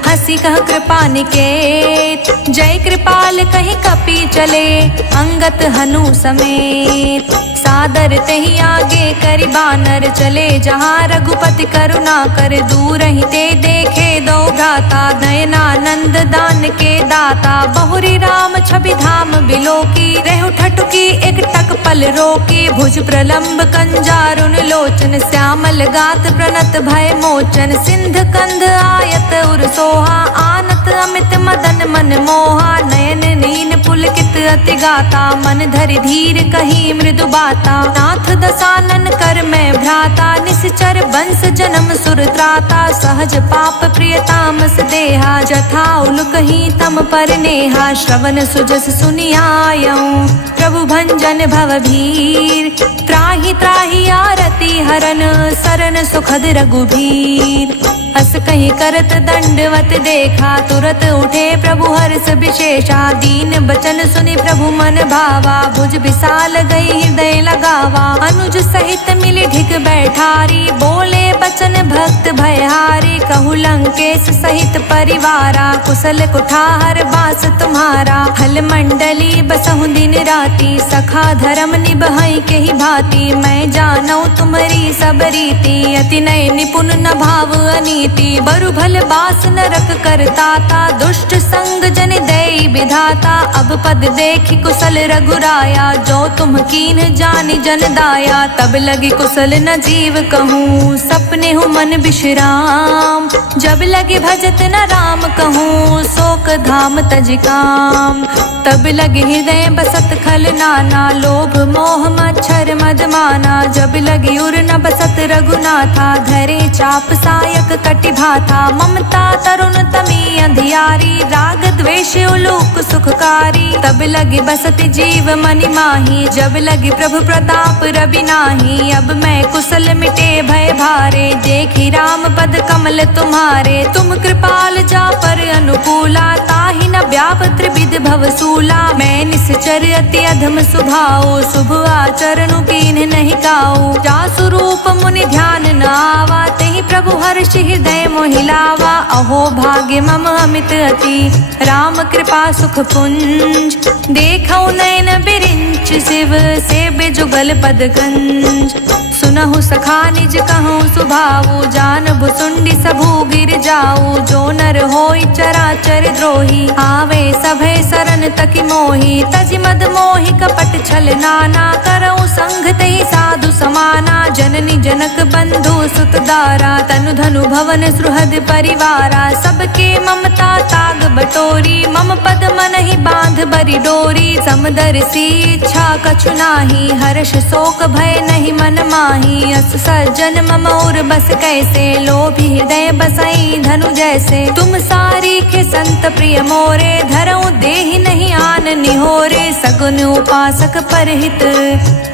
हंसी कह कृपा निकेत। जय कृपाल कहि कपि चले अंगत हनु समेत। सादर तेहि आगे करि बानर चले जहाँ रघुपति करुणा कर। दूर ही ते देखे दो भ्राता नयनानंद दान के दाता। बहुरी राम छवि धाम बिलोकी रेहु ठठुकी एक टक पल रोकी। भुज प्रलंब कंजारुन लोचन श्यामल गात प्रणत भय मोचन। सिंध कंध आयत उर सोहा आनत अमित मदन मन मोहा। नयन नीन पुलकित अति गाता मन धरि धीर कही मृदु बाता। नाथ दसानन कर मैं भ्राता निश्चर बंस जन्म सुर त्राता। सहज पाप प्रिय तामस देहा जथा उलुक ही तम पर नेहा। श्रवण सुजस सुनियायऊँ प्रभु भंजन भव भीर। त्राहि त्राहि आरती हरन सरन सुखद रघुबीर। अस कहीं करत दंडवत देखा तुरत उठे प्रभु हर्ष विशेषा। दीन बचन सुनि प्रभु मन भावा भुज विशाल गई हृदय लगावा। अनुज सहित मिली ढिग बैठारी बोले बचन भक्त भयहारी। कहु लंकेश सहित परिवारा कुशल कुठार बास तुम्हारा। हल मंडली बसहु दिन राती सखा धर्म निभई के ही भांति। मैं जानऊ तुम्हारी सब रीति अति नय निपुण न भाव अनीति। बरु भल बास नरक करताता दुष्ट संग जन देई विधाता। अब पद देखी कुशल रघुराया जो तुम कीन जानि जन दाया। तब लगी कुशल न जीव कहूँ सपने हूँ मन विश्राम। जब लगे भजत न राम कहूँ शोक धाम तज काम। तब लगे हृदय बसत खल नाना लोभ मोह मच्छर मद माना। जब लगी उर न बसत रघुनाथा धरे चाप सायक कटि भाथा। ममता तरुण तमी अंधियारी राग द्वेष उलूक सुखकारी। तब लगी बसत जीव मनि माही जब लगी प्रभु प्रताप रवि नाही। अब मैं कुशल मिटे भय भारे देखी राम पद कमल तुम्हारे। तुम कृपाल जा पर अनुकूला ताहि न व्याप त्रिविध भवसूला। मैं निश्चर अति अधम सुभाओ शुभ आचरणु कीन्ह नहीं काऊ। जासु रूप मुनि ध्यान न आवा तेहि प्रभु हर्ष हृदय मोहिलावा। अहो भाग्य मम अमित अति राम कृपा सुख पुंज। देखौ नयन बिरिंच शिव सेव्य जुगल पद गंज। सुनहु सखा निज कहूँ सुभाऊ जान भुसुंडी सबू गिर जाऊ। जो नर होई चराचर द्रोही आवे सभय सरन तकि मोही। तजि मद मोहि कपट छल नाना करऊँ संग तेहि साधु समाना। जननी जनक बंधु सुत दारा तनु धनु भवन सुहृद परिवारा। सबके ममता ताग बटोरी मम पद मन ही बांध बरी डोरी। समदर्शी इच्छा कछु नाही हर्ष शोक भय नहीं मन माही। माही। अस सज्जन मम और बस कैसे, लोभी हृदय बसई धनु जैसे। तुम सारी के संत प्रिय मोरे, धरऊ देहि नहीं आन निहोरे। सगुन उपासक परहित,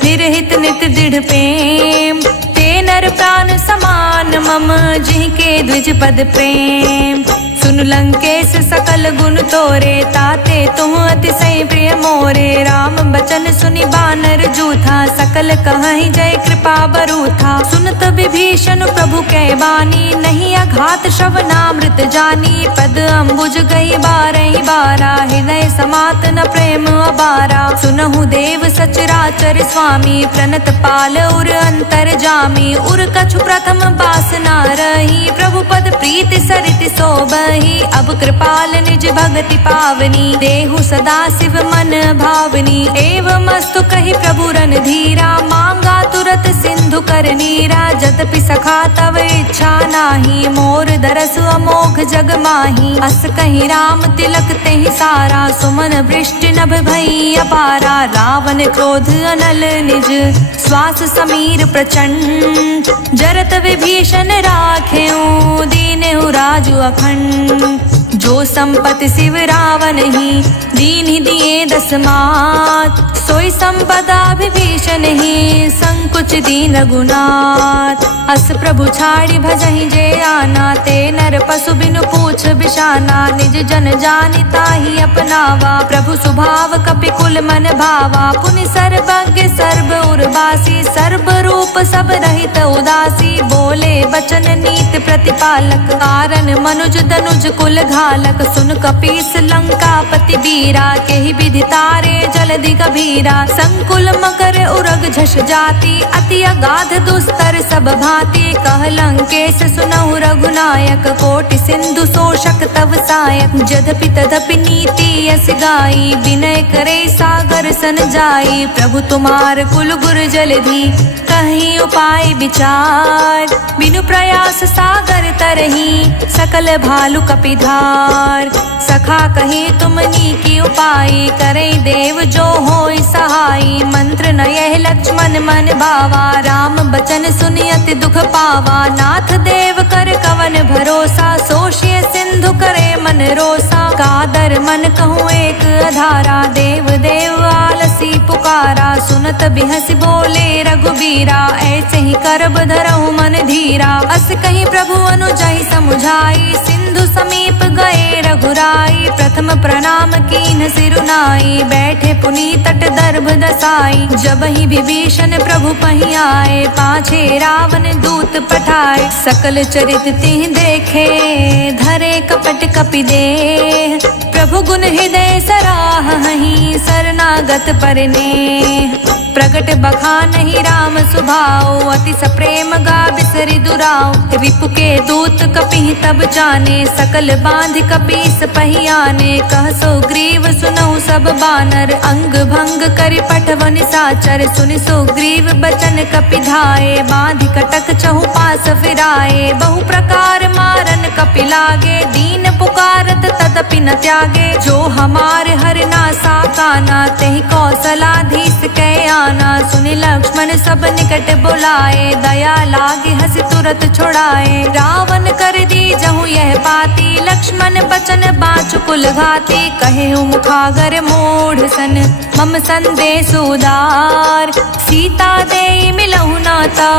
निरहित नित दृढ़ प्रेम। ते नर प्राण समान मम, जिनके द्विज पद प्रेम। सुन लंकेश सकल गुण तोरे, ताते तुम अतिशय प्रिय मोरे। राम बचन सुनि बानर जूथा, सकल कहहि जय कृपा बरूथा। सुनत विभीषण प्रभु कै बानी, नहीं अघात श्रवणामृत जानी। पद अम्बुज गई बारहि बारा, हृदय समात न प्रेम अबारा। सुनहु देव सचराचर स्वामी, प्रणत पाल उर अंतर जामी। उर कछु प्रथम बासना रही, प्रभु पद प्रीति सरित सोबहि। अब कृपाल निज भगति पावनी, देहु सदा शिव मन भावनी। एवं अस्तु कहि प्रभु रणधीरा, मांगा तुरत सिंधु कर नीरा। जतपि सखा तव इच्छा नाही, मोर दरस अमोघ जग माही। अस कहि राम तिलक तेहि सारा, सुमन वृष्टि नभ भई अपारा। रावण क्रोध अनल निज, श्वास समीर प्रचंड। जरत विभीषण राखेऊ, दीनेहु राजु अखंड। जो संपत्ति शिव रावण ही, दीन्हि दिए दस मात। सोई संपदा विभीषण ही, संकुच दीन रघुनाथ। अस प्रभु छाड़ी भजहि जे आना, ते नर पशु बिनु पूछ बिशाना। निज जन जानि ताहि अपनावा, प्रभु स्वभाव कपि कुल मन भावा। पुनि सर्वज्ञ सर्व उर्वासी, सर्व रूप सब रहित उदासी। बोले बचन नीत प्रतिपालक, कारण मनुज दनुज कुल घालक। सुन कपीस लंकापति बीरा, केहि विधि तारे जलधि गभीरा। संकुल मकर उरग झष जाति, अति अगाध दुस्तर सब भांति। कह लंकेश सुनहु रघुनायक, कोटि सिंधु शोषक तव सायक। जदपि तदपि नीति यस गाई, विनय करे सागर सन जाई। प्रभु तुम्हार कुल गुर जलधि, कहीं उपाय विचार। बिनु प्रयास सागर तरही, सकल भालु कपिधार। सखा कही तुमनी की उपाय, करे देव जो होय सहाय। मंत्र न यह लक्ष्मण मन भावा, राम बचन सुनि अति दुख पावा। नाथ देव कर कवन भरोसा, सोषिय सिंधु करे मन रोसा। कादर मन कहूँ एक अधारा, देव देव आलसी पुकारा। सुनत बिहसि बोले रघुबीरा, ऐसे ही करब धरहु मन धीरा। अस कहीं प्रभु अनुजहि समुझाई, सिंधु समीप गए रघुराई। प्रथम प्रणाम कीन सिरुनाई, बैठे पुनि तट दर्भ दसाई। जब ही विभीषण प्रभु पहि आए, पाछे रावण दूत पठाए। सकल चरित तिह देखे, धरे कपट कपि देह। प्रभु गुण हृदय सराहहि, शरणागत परने। प्रगट बखानहि राम सुभाऊ, अति सप्रेम गा बिसरि दुराऊ। रिपु के दूत कपिहि तब जाने, सकल बांधि कपीस पहि आने। कह सुग्रीव सुनहु सब बानर, अंग भंग करि पठव निसाचर। सुनि सुग्रीव बचन कपि धाये, बांधि कटक चहु पास फिराए। बहु प्रकार मारन कपि लागे, दीन पुकारत तदपि न त्यागे। जो हमार हरना साकाना, तेहि कौशलाधीश कै आना। सुनि लक्ष्मण सब निकट बुलाए, दया लागे हंसी तुरत छुड़ाए। रावण कर दी जहु यह पाती, लक्ष्मण बचन बाँचु कुल घाती। कहे मुखागर मूढ़ सन, मम संदेश उदार। सीता देई मिलहु नाता,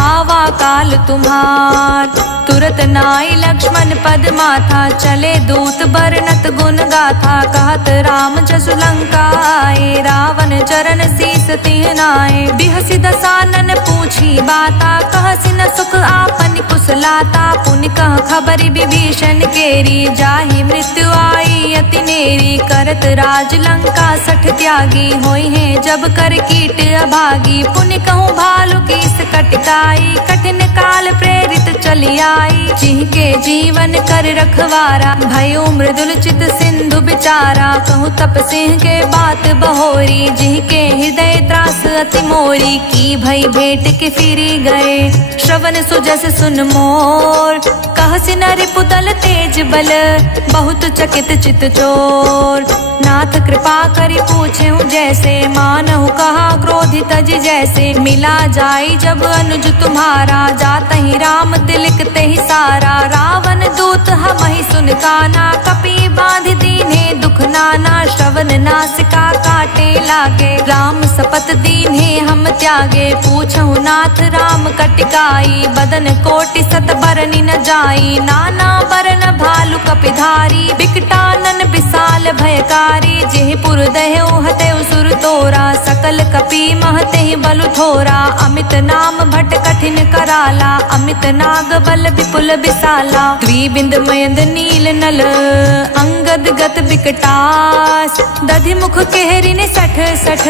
आवा काल तुम्हार। तुरत नाई लक्ष्मण पद माथा, चले दूत बरनत गुण गाथा। कहत राम जसु लंका आए, रावण चरण शीस तिह नाए। बिहसि दसानन पूछी बाता, कहसि न सुख आपन कुशलाता। पुनि कह खबरि विभीषण केरी, जाहि मृत्यु आई अति नेरी। करत राज लंका सठ त्यागी, होई है जब कर कीट अभागी। पुनि कहूँ भालु कीस कटकाई, कठिन काल प्रेरित चली आई। जिनके जीवन कर रखवारा, भयो मृदुल चित सिंधु बिचारा। कहूँ तप सिंह के बात बहोरी, जिनके हृदय त्रास अति मोरी। की भई भेंट के फिरी गए, श्रवण सुजस सुन मोर। कह सहसि नरि पुतल तेज बल, बहुत चकित चित चोर। नाथ कृपा करि पूछेहु जैसे, मानहु कहा क्रोधित तज जैसे। मिला जाई जब अनुज तुम्हारा, जातहि राम तिलक तेहि सारा। रावण दूत हमहि सुन काना, कपि बांध दीन्हे दुख नाना। श्रवण नासिका काटे लागे, राम सपत दीन्हे हम त्यागे। पूछहु नाथ राम कटिकाई, बदन कोटि सत बरनि न जाई। नाना बरन भालु कपिधारी, बिकटानन विशाल भयकारी। जेहि पुर दह्यु हतेउ सुर तोरा, सकल कपि महतेहि बलु थोरा। अमित नाम भट कठिन कराला, अमित नाग बल विपुल विशाला। द्विबिंद मयंद नील नल, अंगद गत बिकटास। दधि मुख केहरिन सठ सठ,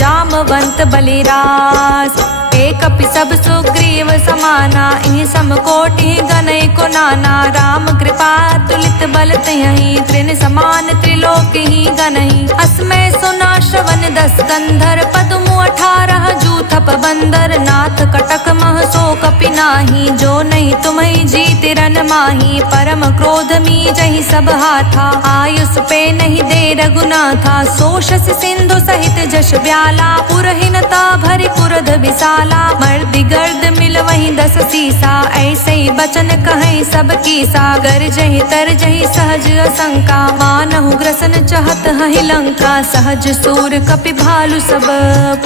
जामवंत बलिरास। एक कपि सब सुग्रीव समाना, इहि समकोटि गणै को नाना। राम कृपा तुलित बल तियहि, त्रिन समान त्रिलोकी गणहि। अस्मै सुना श्रवण 10 कंधर, पद्मु 18 जूथप बंदर। नाथ कटक मह सो कपि नाही, जो नहीं तुम्हि जीत रन माही। परम क्रोध मीजहि सब हाथा, आयुष पे नहीं दे रघुनाथा। शोषस सिंधु सहित जश ब्याला, पुरहीनता भरि कुरध विशाला। मर्दि गर्द मिल वहीं 10 सीसा, ऐसे ही बचन कहें सब कीसा। गरजहि तरजहि सहज असंका, मानहु ग्रसन चहत हहि लंका। सहज सूर कपि भालु सब,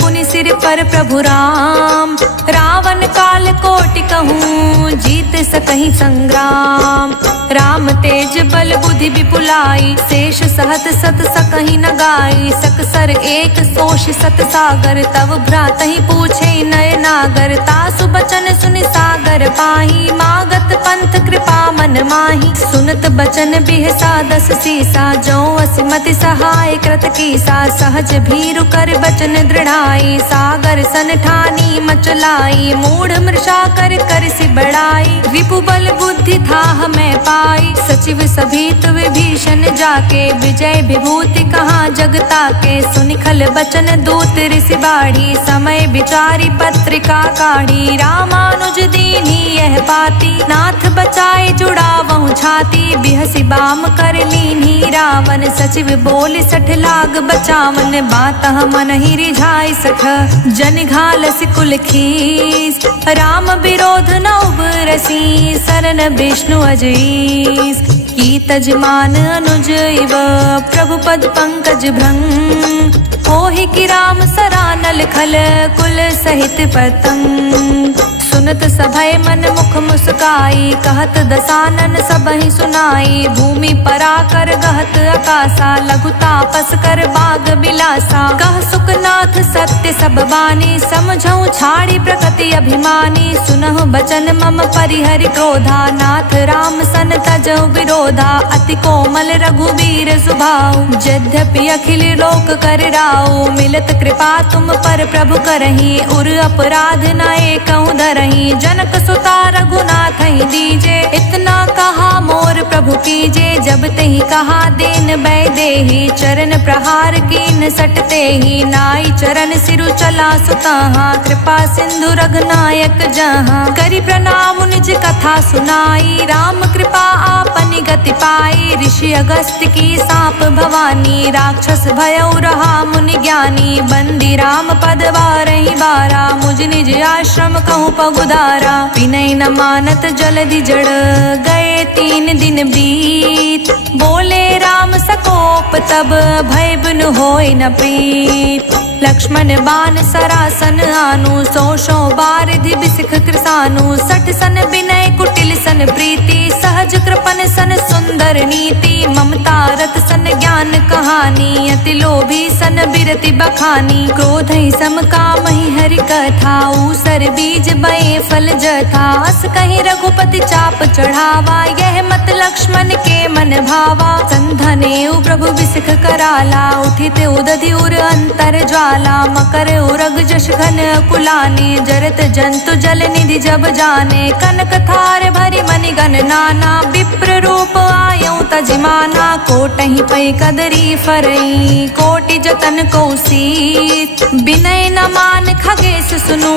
पुनि सिर पर प्रभु राम। रावण काल कोटि कहूँ, जीत सकहि संग्राम। राम तेज बल बुद्धि विपुलाई, शेष सहत सत सकहि न गाई। सकसर एक सोष सत सागर, तव भ्रातहि पूछे नय नागर। तासु बचन सुनि सागर पाही, मागत पंथ कृपा मन माही। सुनत बचन बिहसा 10 सीसा, जो असिमति सहाय कृत कीसा। सहज भीरु कर बचन दृढ़ाई, सागर सन ठानी मचलाई। मूढ़ मृषा कर कर सि बड़ाई, रिपु बल बुद्धि थाह मैं पाई। सचिव सभीत विभीषण जाके, विजय विभूति कहाँ जगता के। सुनि खल बचन दूत ऋषि बाढ़ी, समय विचारी पत्रिका काढ़ी। रामानुज दीन्ही यह पाती, नाथ बचाए जुड़ावहु छाती। बिहसि बाम कर लीन्ही रावण, सचिव बोल 60 लाग बचावन। बातह मन ही रिझाई सख, जन घालसि कुल खीस। राम विरोध न उबरसी, सरन विष्णु अजईस। की तजमान अनुज इव, प्रभु पद पंकज भृंग। होहि कि राम सरानल खल, कुल सहित पतंग। सुनत सभय मन मुख मुस्काई, कहत दसानन सबहि सुनाई। भूमि पराकर गहत आकाशा, लघु तापस कर बाग बिलासा। कह सुखनाथ सत्य सब बानी, समझऊ छाड़ी प्रकृति अभिमानी। सुनहु बचन मम परिहरि क्रोधा, नाथ राम सन तजऊ विरोधा। अति कोमल रघुबीर सुभाऊ, यद्यपि अखिल लोक कर राऊ। मिलत कृपा तुम पर प्रभु करही, उर अपराध न एकहु धरही। जनक सुता रघुनाथ ही दीजे, इतना कहा मोर प्रभु कीजे। जब तही कहा देन बै देहि, चरण प्रहार कीन सटते ही। नाई चरण सिरु चला सुताहा, कृपा सिंधु रघुनायक जहाँ। करि प्रणाम निज कथा सुनाई, राम कृपा आपनि गति पाई। ऋषि अगस्त्य की साप भवानी, राक्षस भयउ रहा मुनि ज्ञानी। बंदी राम पद बारहि बारा, मुझ निज आश्रम कहूँ पगुदारा। विनय न मानत जलधि जड़, गए 3 दिन बीत। बोले राम सकोप तब, भय बिनु होय न प्रीत। लक्ष्मण बान सरासन आनु, सो बारिधि बिसिख कृसानु। 60 सन विनय कुटिल सन प्रीति, सहज कृपन सन सुंदर नीति। ममता रत सन ज्ञान कहानी, अति लोभी सन बिरति बखानी। क्रोध ही सम काम ही हरि कथा, ऊसर बीज बये फल जथा। अस कहीं रघुपति चाप चढ़ावा, यह मत लक्ष्मण के मन भावा। संधने प्रभु बिसिख कराला, उठित उदधि उर अंतर ज्वाला। मकर उरग जश घन कुलाने, जरत जंतु जल निधि जब जाने। कनक थार भरि मनि गण नाना, विप्र रूप आयऊ तजिमाना कोटहि पै कदरी फरई कोटि जतन कौसीत बिनय न मान खगेश सुनु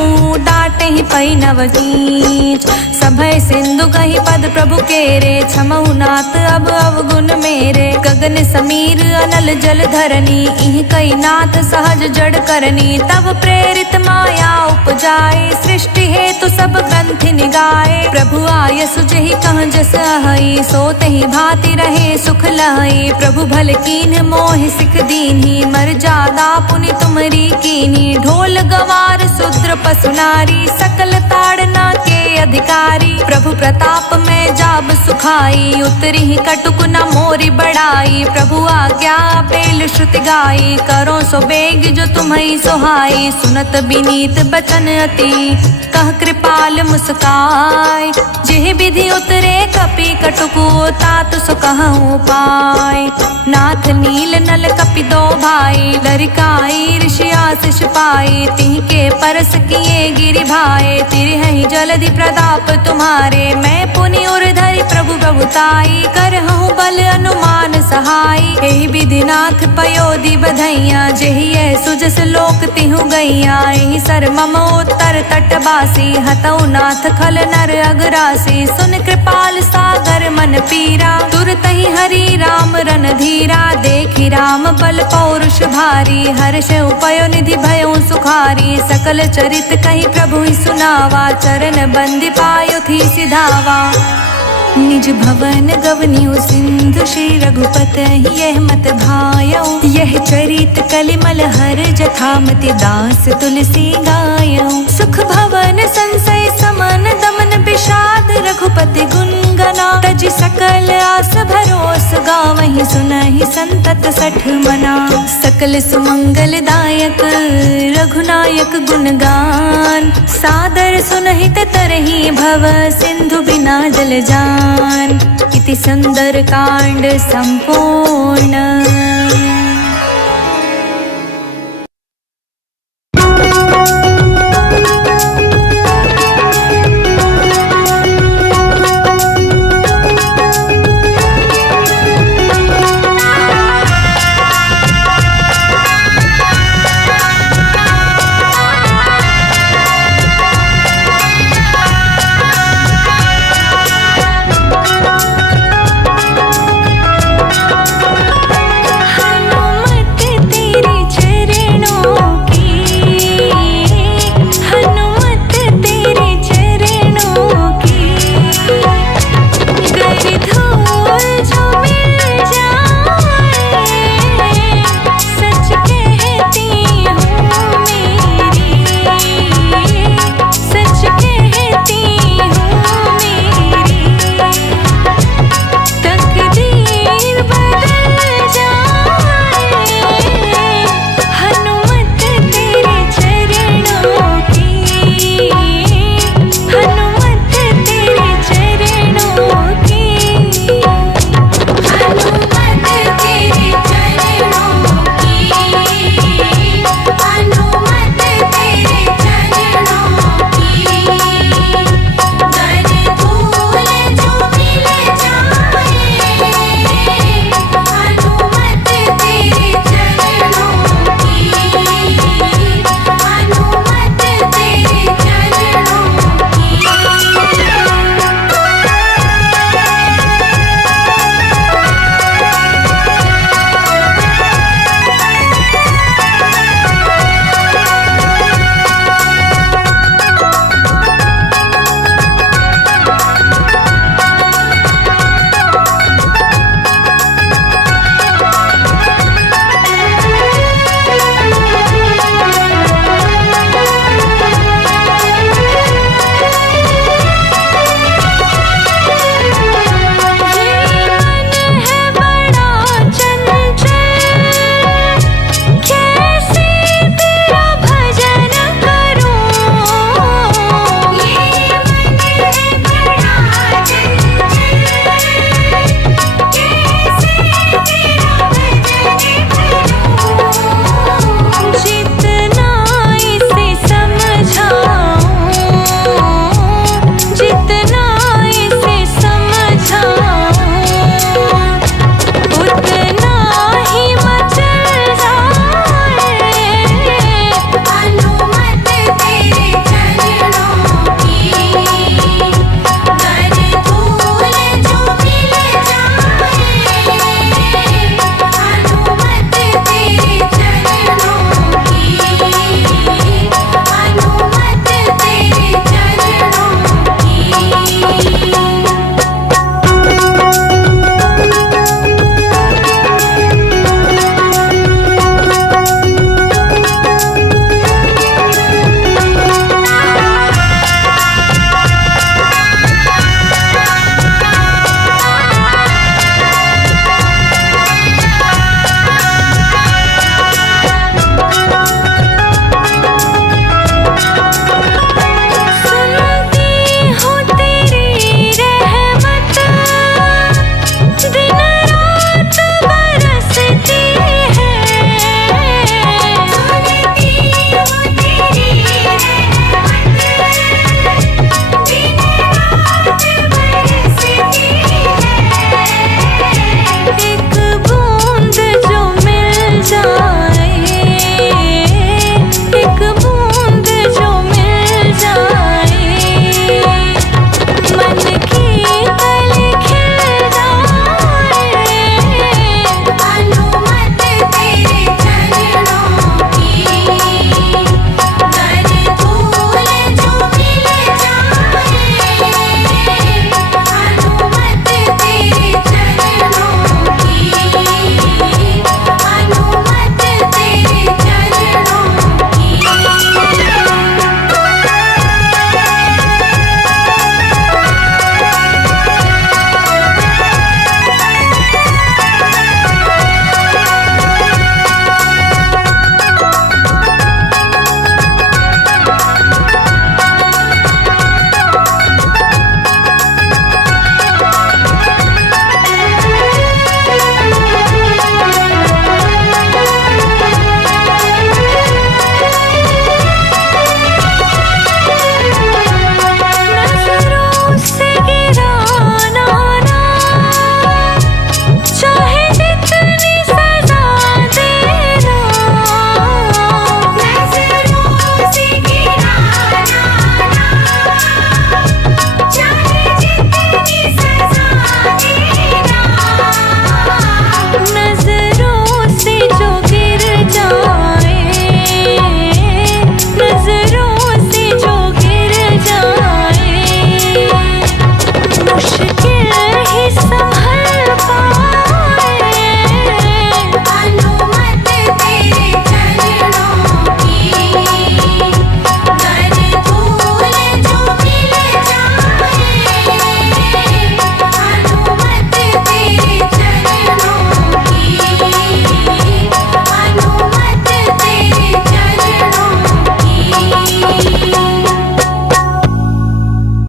डांटहि पै नवनीत सभय सिंधु कहि पद प्रभु केरे क्षमहु नाथ अब अवगुण मेरे गगन समीर अनल जल धरनी इह कई नाथ सहज जड़ करनी तब प्रेरित माया उपजाए सृष्टि हेतु सब ग्रंथि निगाए प्रभु आय सुजहि कह जस अहै सो तहि भांति रहे सुख लहै प्रभु भल कीन्ह मोहि सिख दीन्ही मर जादा पुनि तुमरी कीन्ही ढोल गवार शूद्र पशु नारी सकल ताड़ना के अधिकारी प्रभु प्रताप में जाब सुखाई उतरी ही कटुक न मोरी बढ़ाई प्रभु आज्ञा पेल श्रुति गाई करो सो बेग जो तुम्हें सोहाई सुनत बिनीत बचन अति कह कृपाल मुस्काय जेह विधि उतरे कपि कटुकु तात सो कहूँ पाय नाथ नील नल कपि दो भाई लरिकाई ऋषि आशीष पाई तिह के परस किए गिरि भाई तिरहि जलधि प्रताप तुम्हारे मैं पुनि उर्धरि प्रभु प्रभुताई करहूँ बल अनुमान सहाई एहि विधि नाथ पयोधि बधैया जेहि सुजस लोक तिहु गैया एहि सर मम उत्तर तटवासी हतौ नाथ खल नर अगरासी सुन कृपाल सागर मन पीरा तुरतहि हरि राम रन धीरा देखि राम बल पौरुष भारी हर्ष उपयो निधि भयो सुखारी सकल चरित कहि प्रभु ही सुनावा चरण बंदी पायो थी सिधावा निज भवन गवनियो सिंधु श्री रघुपत यह मत भायो यह चरित कलिमल हर जथामति दास तुलसी गायो सुख भवन संशय समन दमन विषाद रघुपति गुण गना तजि सकल आस भरोस गावहि सुनहि संतत सठ मना सकल सुमंगल दायक रघुनायक गुणगान सादर सुनहित तरहि भव सिंधु बिना जल जान इति सुंदर कांड संपूर्ण।